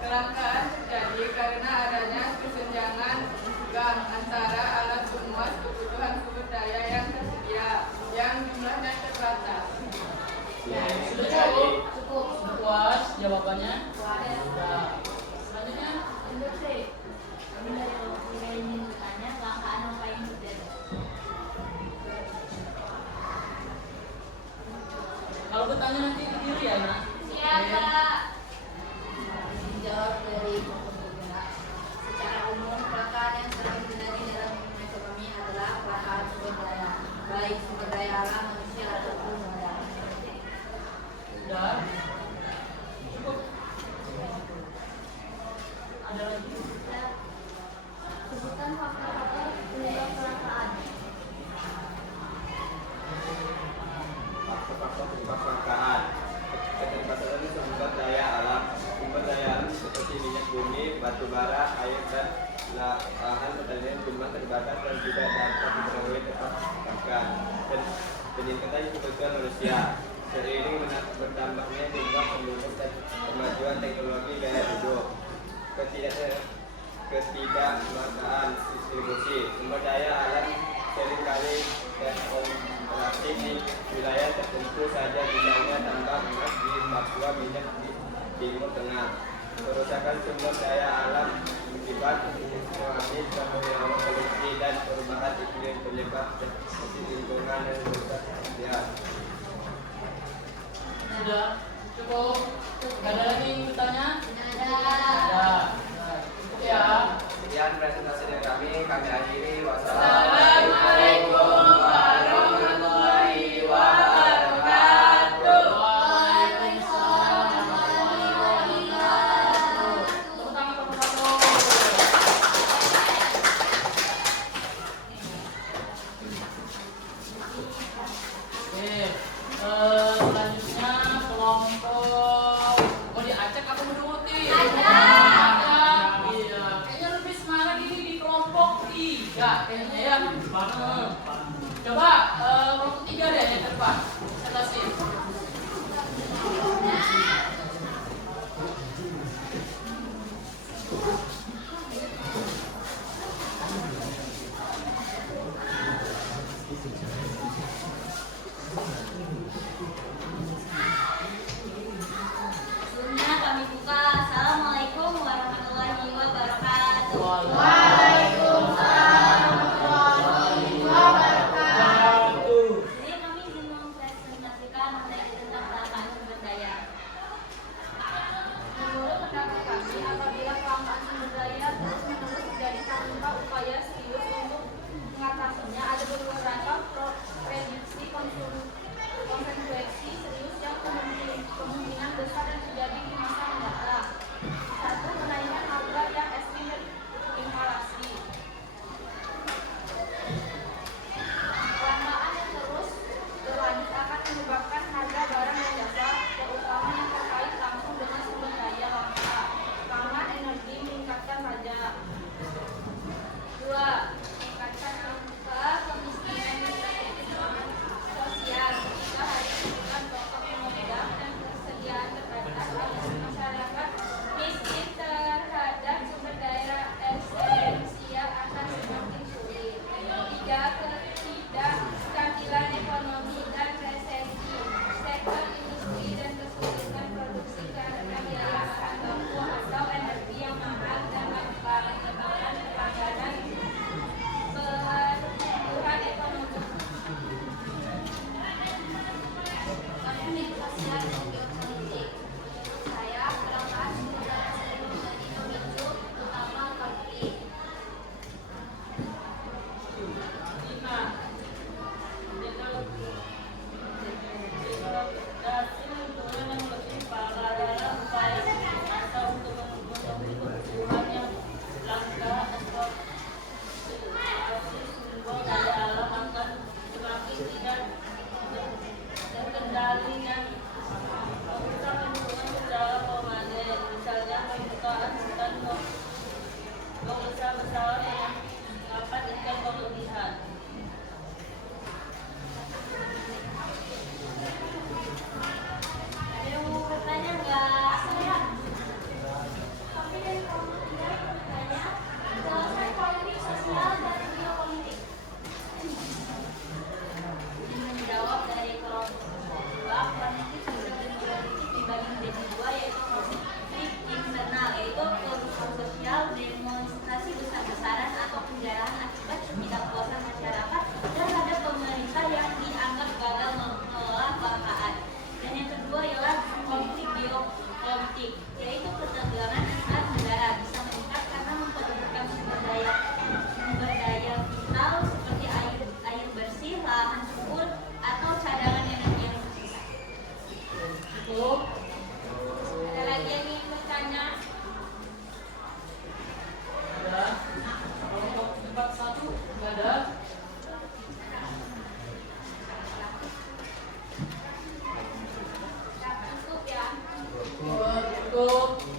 Kelangkaan terjadi karena adanya kesenjangan gang antara alat pemuas kebutuhan sumber daya yang tersedia yang jumlahnya terbatas. Ya, sudah cukup? Cukup. Sudah puas jawabannya? Puas. Sudah. Selanjutnya? Untuk C. Kami dari kelompok 3 ingin bertanya kelangkaan apa yang terjadi. Kalau bertanya nanti diri ya, Nak? Siapa? Dijawab dari kelompok 3. Secara umum, kelangkaan yang sering terjadi dalam ekonomi adalah kelangkaan sumber daya, baik sumber daya alam, manusia, ataupun modal. Sudah. Cukup. Ada lagi? Sebutkan faktor-faktor penyebab kelangkaan. Faktor-faktor penyebab kelangkaan keterbatasan sumber daya alam. Sumber daya alam seperti minyak bumi, batu bara, air, dan lahan pertanian jumlah terbatas dan tidak dapat diperoleh tepat bahkan. Dan peningkatan kebutuhan manusia seiring bertambahnya jumlah penduduk dan kemajuan teknologi gaya hidup. Ketidakmertaan distribusi sumber daya alam seringkali terkonsentrasi di wilayah tertentu saja, misalnya tambang emas di Papua, minyak di Timur Tengah. Kerusakan sumber daya alam akibat tsunami, pembunuhan polusi, dan perubahan iklim penyebab destruksi lingkungan yang merusak habitat. Sudah. Cukup. Gak ada lagi yang bertanya? Ada. Ada. Cukup ya. Sekian presentasi dari kami akhiri. Assalamualaikum warahmatullahi wabarakatuh. Waalaikumsalam warahmatullahi wabarakatuh. Tepuk tangan satu-satu. Oke, selanjutnya kelompok diacak apa menduti? Acak. Iya. Kayaknya lebih semangat ini di kelompok 3 kayaknya ya. Coba kelompok 3 deh yang depan. Presentasi. Sebelumnya kami buka. Assalamualaikum warahmatullahi wabarakatuh. Waalaikumsalam warahmatullahi wabarakatuh. Jadi kami ingin mempresentasikan materi tentang kelangkaan sumber daya. Menurut pendapat kami, apabila kelangkaan sumber daya terus-menerus terjadi tanpa upaya serius untuk mengatasinya, ada beberapa prediksi konsekuensi serius yang kemungkinan besar yang terjadi di masa mendatang. 1. Kenaikan harga yang ekstrim dan inflasi.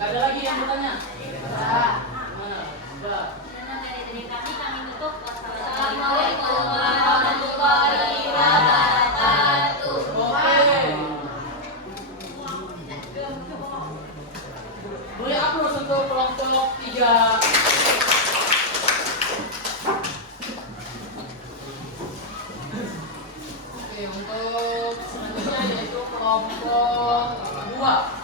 Ada lagi yang bertanya? Mana? Coba. Dari kami tutup. Assalamualaikum warahmatullahi wabarakatuh. Oke. Boleh aplaus untuk kelompok 3. Oke, untuk selanjutnya yaitu kelompok 2.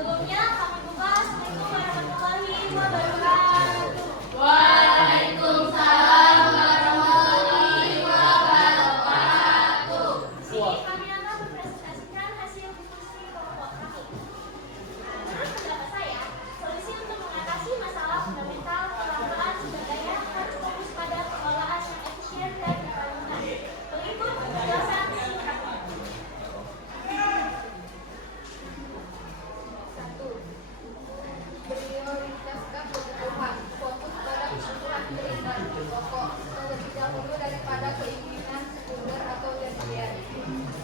Sebelumnya kami buka. Assalamualaikum warahmatullahi wabarakatuh. Waalaikumsalam warahmatullahi wabarakatuh. Di sini kami akan mempresentasikan hasil diskusi kelompok kami. Menurut pendapat saya, solusi untuk mengatasi masalah fundamental kelangkaan sumber daya harus fokus pada pengelolaan yang efisien dan berkelanjutan. Berikut penjelasan singkatnya. 1. Prioritaskan kebutuhan, fokus pada kebutuhan primer pokok terlebih dahulu daripada keinginan sekunder atau tersier.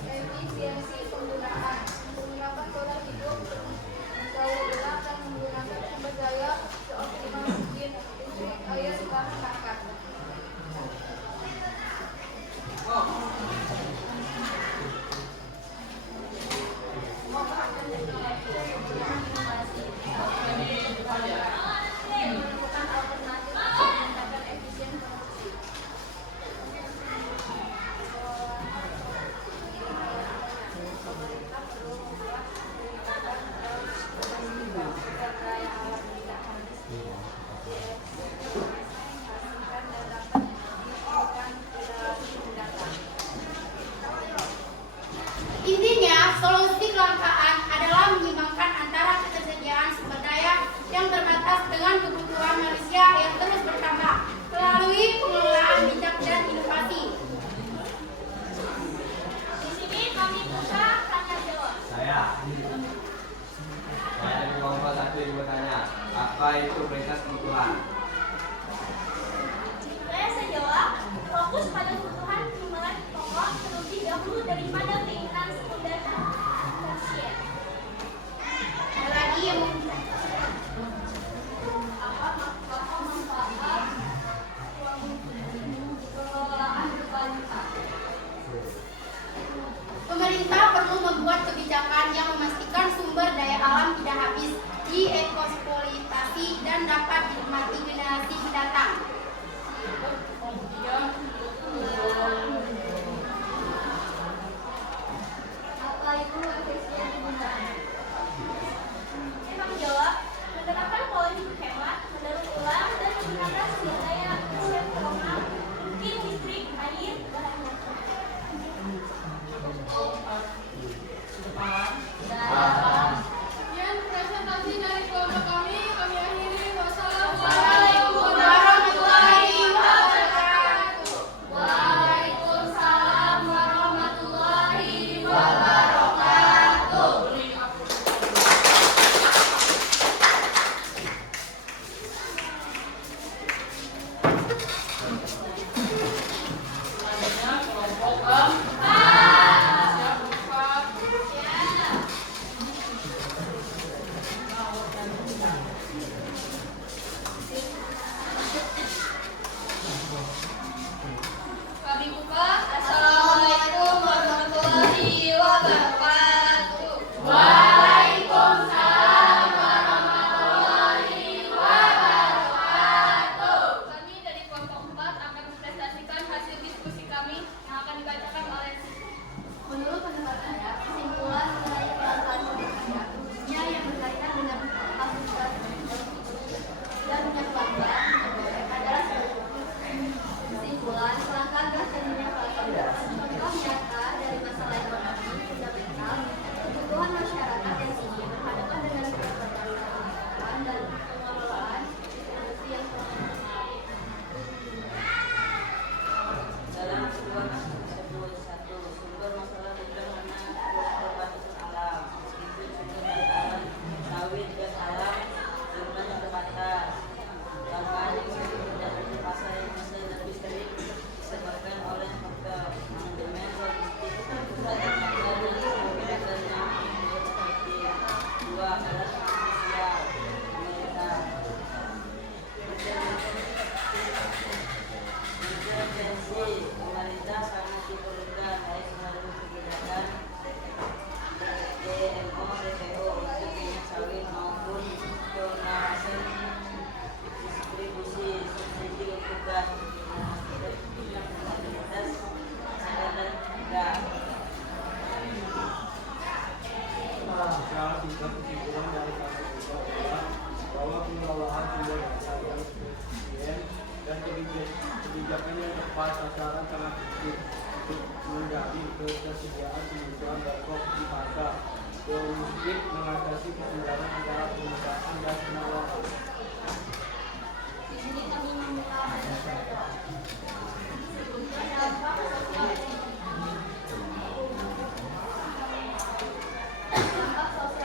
Efisiensi penggunaan, menggunakan pola hidup, daur ulang dan menggunakan sumber daya seoptimal mungkin, listrik, air, bahan bakar. Ini depan ya. Menemukan alternatif untuk meningkatkan efisien produksi. Pemerintah perlu membuat kebijakan sumber daya alam tidak habis diefisiensikan dan dapat digunakan generasi mendatang. Intinya, solusi kelangkaan adalah menyimbangkan antara ketersediaan sumber daya yang terbatas dengan kebutuhan manusia yang terus bertambah melalui pengelolaan bijak dan inovasi. Di sini kami buka tanya jawab. Saya dari kelompok 1 yang bertanya, apa itu prioritas kebutuhan? Saya jawab, fokus pada kebutuhan primer pokok terlebih dahulu daripada keinginan sekunder dan tersier. Ada lagi yang Apa manfaat pengelolaan berkelanjutan? pemerintah perlu membuat kebijakan yang memastikan sumber daya alam tidak habis dieksploitasi dan dapat dinikmati generasi mendatang. Kelompok 3 untuk Secara singkat kesimpulan dari kasus itu adalah bahwa pengelolaan sumber daya yang efisien dan kebijakan yang tepat sasaran sangat penting untuk menjadi ketersediaan kebutuhan pokok di pasar, untuk mengatasi kesenjangan antara permintaan dan penawaran. Di sini kami membuka dampak sosial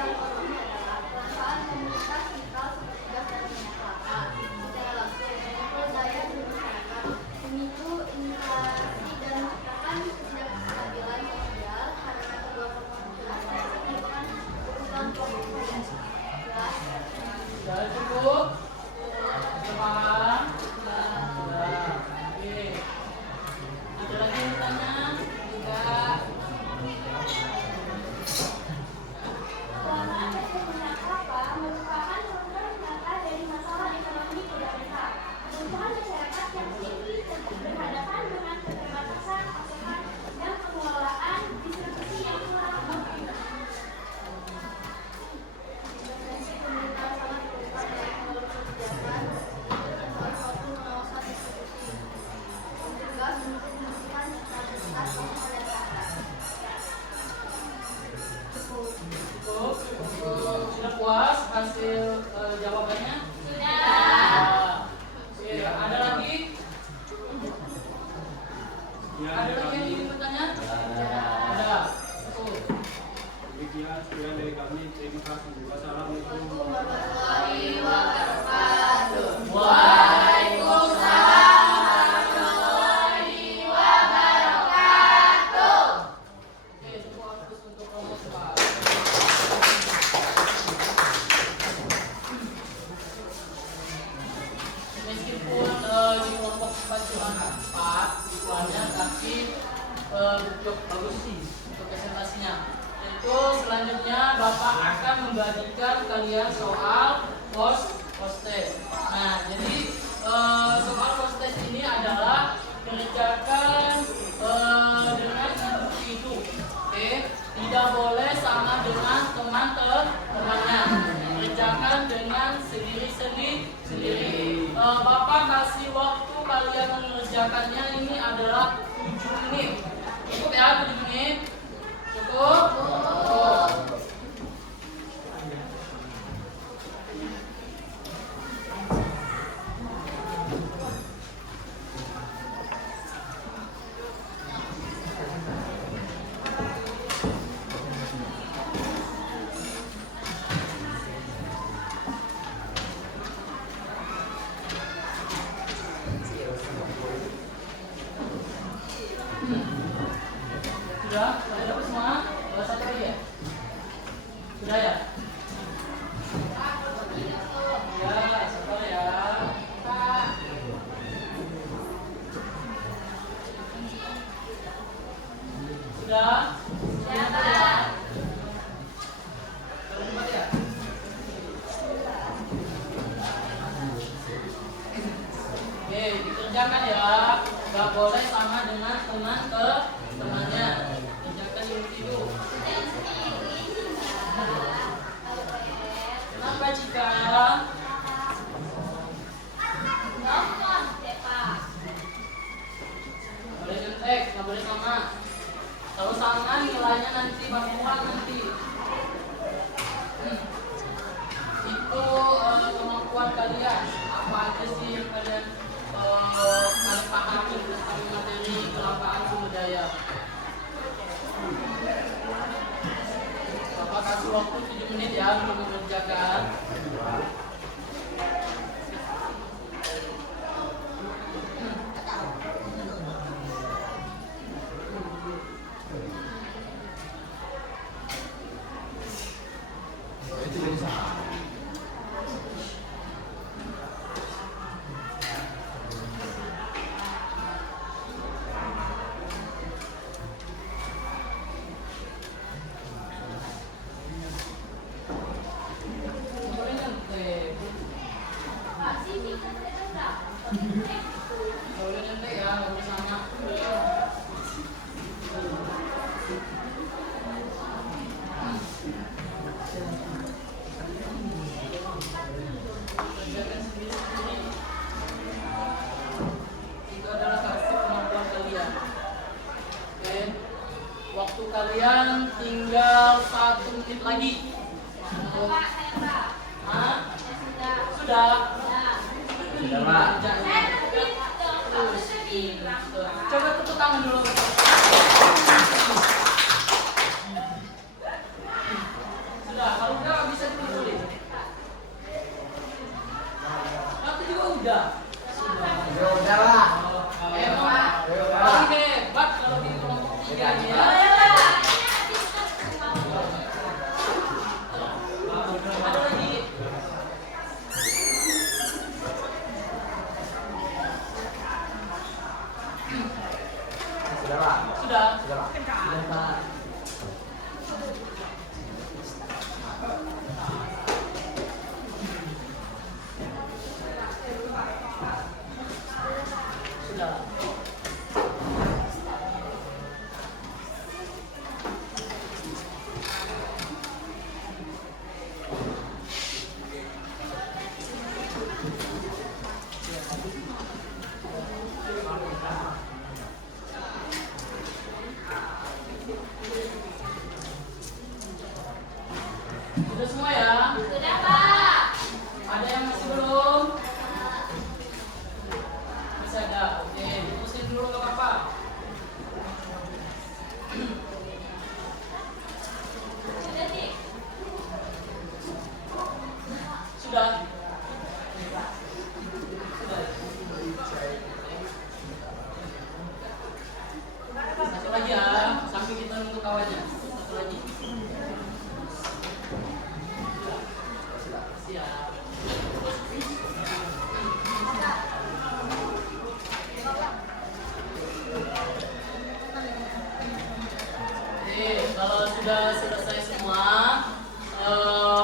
ekonomi adalah kelangkaan komoditas vital seperti gas dan minyak kelapa secara langsung memukul daya beli masyarakat, memicu inflasi dan menciptakan ketidakstabilan sosial karena kedua komoditas menyebabkan kebutuhan pokok jelas. Sudah cukup? Sudah paham? Sudah. Oke. Ada lagi yang bertanya? Tidak. Kelangkaan gas dan minyak kelapa merupakan sumber nyata dari masalah ekonomi fundamental. Kebutuhan masyarakat yang tinggi berhadapan dengan keterbatasan pasokan dan pengelolaan distribusi yang kurang optimal. Intervensi pemerintah sangat berupa dari melalui kebijakan dan salah satu pengawasan distribusi, mencegah mendistribusikan stabilitas pasokan yang ada. Cukup? Sudah puas hasil jawabannya? Sudah. Oke, ada lagi? Ada lagi yang ingin bertanya? Ada. Cukup. Demikian sekian dari kami. Terima kasih. Wassalamualaikum Warahmatullahi wabarakatuh. Waalaikumsalam warahmatullahi wabarakatuh. Oke, tepuk waktu untuk Romo Pak. Meskipun di kelompok 4 cuma 4 siswanya, tapi bagus sih untuk presentasinya. Itu selanjutnya Bapak akan membagikan kalian soal post test. Nah, jadi soal post test ini adalah kerjakan dengan individu. Oke, tidak boleh sama dengan teman-temannya. Kerjakan dengan sendiri. Bapak kasih waktu kalian mengerjakannya ini adalah 7 menit. Cukup ya 7 menit? Cukup? Sudah? Sudah dapat semua? Bahasa apa ya? Sudah ya? Ya, sabar ya. Sudah? Sudah ya? Sudah ya? Oke, dikerjakan ya. Gak boleh sama dengan temannya. Kerjakan individu. Kenapa jika Nonton, Depa. boleh nyontek, nggak boleh sama. Kalau sama nilainya nanti bakal nanti. Itu kemampuan kalian. Apa aja sih yang kalian pahami tentang materi kelangkaan sumber daya? Bapak kasih waktu 7 menit ya untuk mengerjakan. Boleh nyontek. Masih kita tidak. Boleh nyontek ya, nggak boleh sama. menit lagi. Pak, saya Pak. Hah? Saya sudah. Sudah. Sudah, Pak. Saya lebih dong, harus lebih bilang. Coba tepuk tangan dulu. Sudah, kalau udah bisa ditulis. Nanti juga udah. Udah, Pak. Emang paling hebat kalau di kelompok 3 nih ya. Ada lagi. Sudah, Pak. Sudah. Sudah, Pak. Sudah, Pak. Sudah. Sudah semua ya? Sudah, Pak. Ada yang masih belum? Bisa ada. Oke, diterusin dulu nggak apa-apa. Sudah, Dik. Sudah. Sudah. Satu lagi ya, sampai kita nunggu kawannya. Satu lagi. Siap. Oke, kalau sudah selesai semua,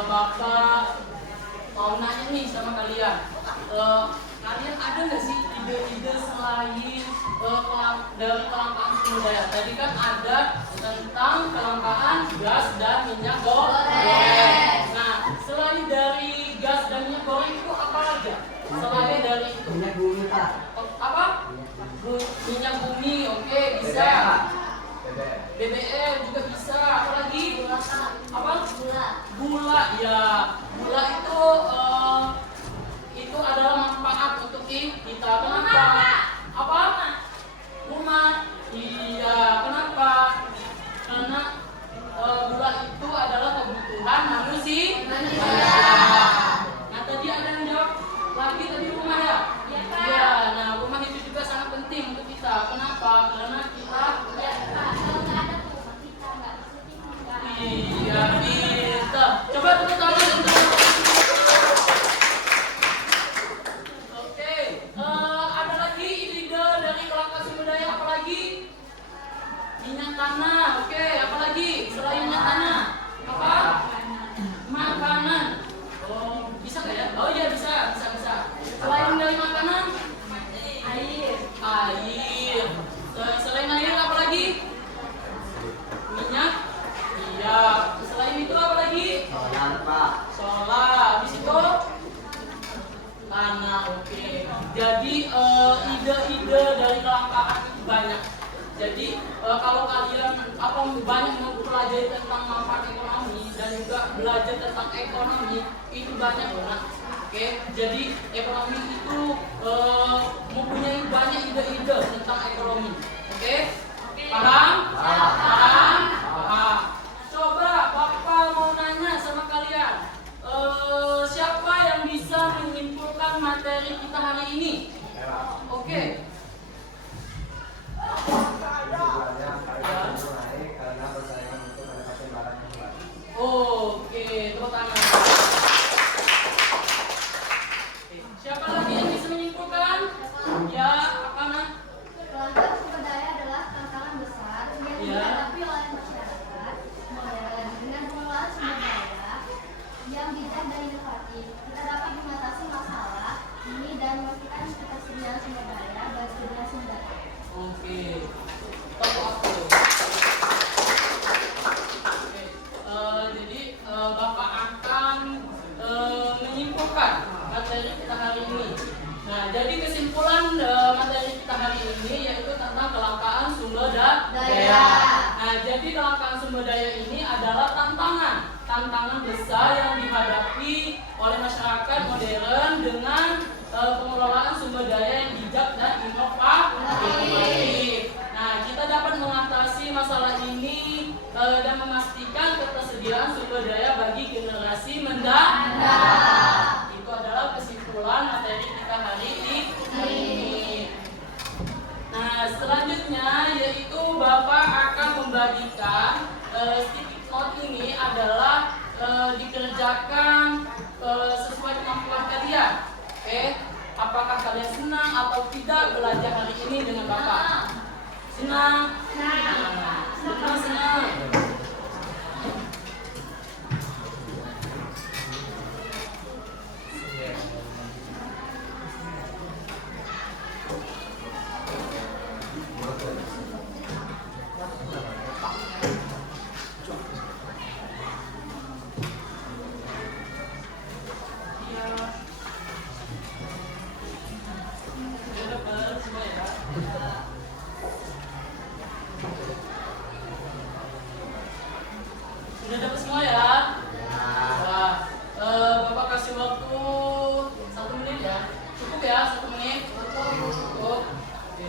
Bapak mau nanya nih sama kalian. Kalian ada nggak sih ide-ide selain dari kelangkaan sumber daya? Tadi kan ada tentang kelangkaan gas dan minyak goreng. Nah, selain dari gas dan minyak goreng itu apa aja? Selain dari itu Minyak bumi, Pak. apa? Minyak bumi, oke, bisa. BBM juga bisa. Apa lagi? Apa? Gula, ya. Gula itu adalah manfaat untuk kita. Kenapa? Apa? Umat. Iya. Kenapa? Karena gula itu adalah kebutuhan manusia. Nah, tadi ada yang jawab lagi tadi rumah ya? Iya, Pak. Iya. Nah, rumah itu juga sangat penting untuk kita. Kenapa? Karena kita Ya, Pak. Kalau nggak ada tuh rumah kita, nggak masuk TV, Pak. iya kita. Coba tepuk tangan untuk Oke, ada lagi ide dari kelangkaan sumber daya apa lagi? Minyak tanah, oke, apa lagi? Selain minyak tanah, apa? Makanan. Oh, bisa nggak ya? Oh iya bisa. Selain dari makanan, air. Selain air apa lagi? Minyak. Iya. Selain itu apa lagi? Solar, Pak. Solar. Habis itu tanah. Oke. Jadi ide-ide dari kelangkaan itu banyak. Jadi kalau kalian banyak mempelajari tentang manfaat ekonomi dan juga belajar tentang ekonomi itu banyak banget. Oke. Jadi ekonomi itu mempunyai banyak ide-ide tentang ekonomi. Oke? Paham? Paham? Paham. Coba Bapak mau nanya sama kalian. Siapa yang bisa menyimpulkan materi kita hari ini? Oke. Karena persaingan untuk mendapatkan barang yang baru. Oke, tepuk tangan. Siapa lagi yang bisa menyimpulkan? Ya, apa nak? Kelangkaan sumber daya adalah tantangan besar yang Ya. dihadapi oleh masyarakat dengan pengelolaan sumber daya yang bijak dan inovatif. Kita dapat mengatasi masalah ini dan memastikan ketersediaan sumber daya bagi generasi mendatang. Oke. Tepuk aku. Oke. Jadi Bapak akan menyimpulkan materi kita hari ini. Nah, jadi kesimpulan materi kita hari ini yaitu tentang kelangkaan sumber daya. Daya. Nah, jadi kelangkaan sumber daya ini adalah tantangan tantangan besar yang dihadapi oleh masyarakat modern dengan pengelolaan sumber daya yang bijak dan inovatif. Nah, kita dapat mengatasi masalah ini dan memastikan ketersediaan sumber daya bagi generasi mendatang. Itu adalah kesimpulan materi kita hari ini. Nah, selanjutnya yaitu Bapak akan membagikan sticky note ini adalah dikerjakan sesuai kemampuan kalian. Oke, apakah kalian senang atau tidak belajar hari ini dengan Bapak? Senang? Senang. Sudah dapat semua ya? Nah, Bapak kasih waktu 1 menit ya. Cukup ya 1 menit? Cukup. Oke.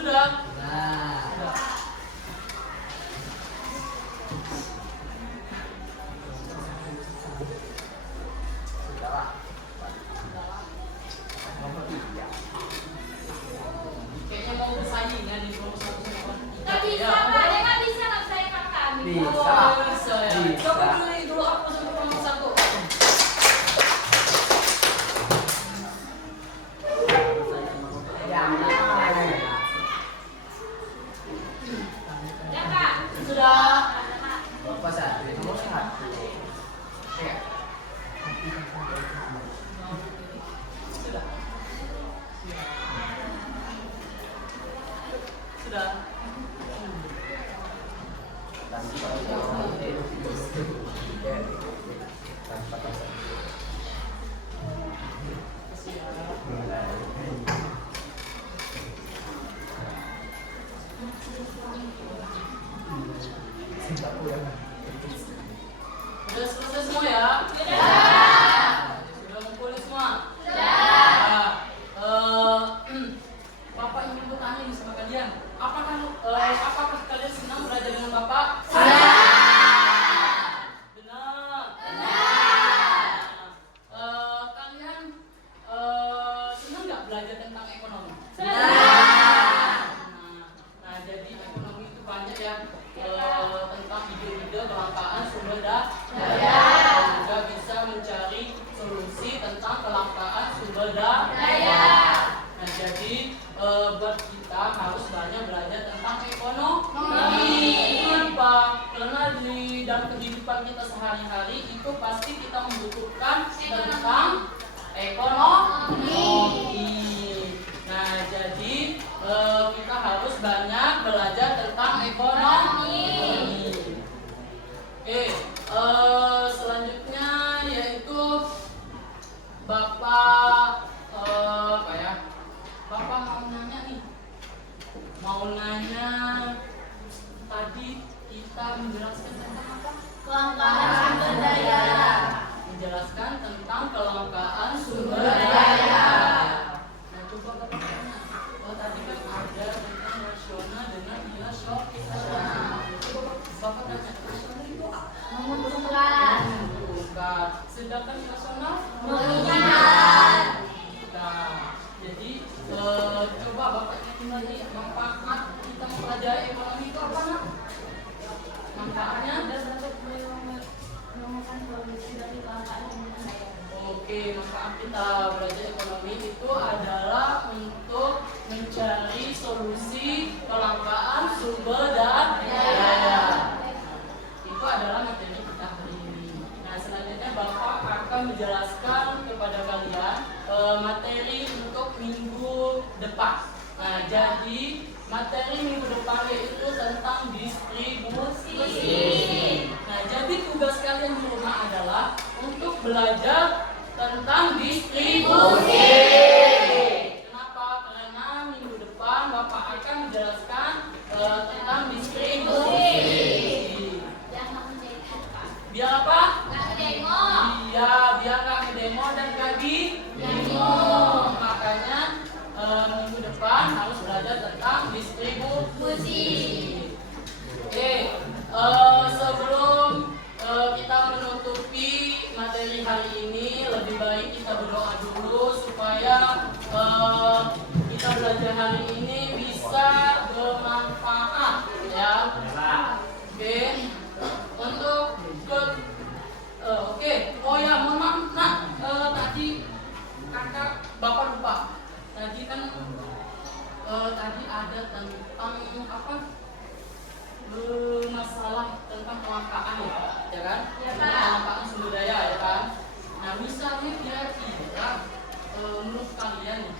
Sudah? Sudah. Kayaknya mau bersaing ya di kelompok 1 sama 3. Nggak bisa, Pak. Dia nggak bisa saya kami. Bisa. Bisa ya. Coba pilih dulu aku untuk kelompok 1. Ya, Kak. Sudah. Bapak 1, nomor 1. Ya. Sudah. Sudah. Sudah selesai semua ya? Sudah ngumpulin semua? Bapak ingin bertanya nih sama kalian. Apakah kalian senang belajar dengan Bapak? Benar. Kalian senang nggak belajar tentang ekonomi? Nah, jadi ekonomi itu banyak ya, tentang ide-ide kelangkaan sumber daya, juga bisa mencari solusi tentang kelangkaan sumber daya. Nah, jadi buat kita harus banyak belajar tentang ekonomi. Kenapa? Karena di dalam kehidupan kita sehari-hari itu pasti kita membutuhkan tentang ekonomi. Nah, jadi kita harus banyak belajar tentang ekonomi. Oke, selanjutnya yaitu Bapak apa ya? Bapak mau nanya nih. Mau nanya tadi kita menjelaskan tentang apa? Kelangkaan sumber daya. Menjelaskan tentang kelangkaan sumber daya. Nah, coba Bapak tanya. Tadi kan ada tentang rasional dengan irasional. Coba Bapak tanya, rasional itu apa? Menguntungkan. Menguntungkan. Sedangkan irasional Merugikan. Nah, jadi coba Bapak ingin lagi manfaat kita mempelajari ekonomi itu apa nak? Manfaatnya Dapat menemukan solusi dari kelangkaan manfaat kita belajar ekonomi itu adalah untuk mencari solusi kelangkaan sumber daya. Itu adalah materi kita hari ini. Nah, selanjutnya Bapak akan menjelaskan kepada kalian materi untuk minggu depan. Nah, jadi materi minggu depan itu tentang distribusi. Nah, jadi tugas kalian di rumah adalah untuk belajar tentang distribusi. Kenapa? Karena minggu depan Bapak akan menjelaskan tentang distribusi. Biar apa? Iya, biar nggak ngedemo dan nggak demo. Makanya minggu depan harus belajar tentang distribusi. Oke, sebelum kita menutupi materi hari ini, lebih baik kita berdoa dulu supaya kita belajar hari ini bisa bermanfaat, ya. Oke, untuk oh ya, mohon maaf, nak, tadi kakak bapak lupa. Tadi kan tadi ada tentang apa?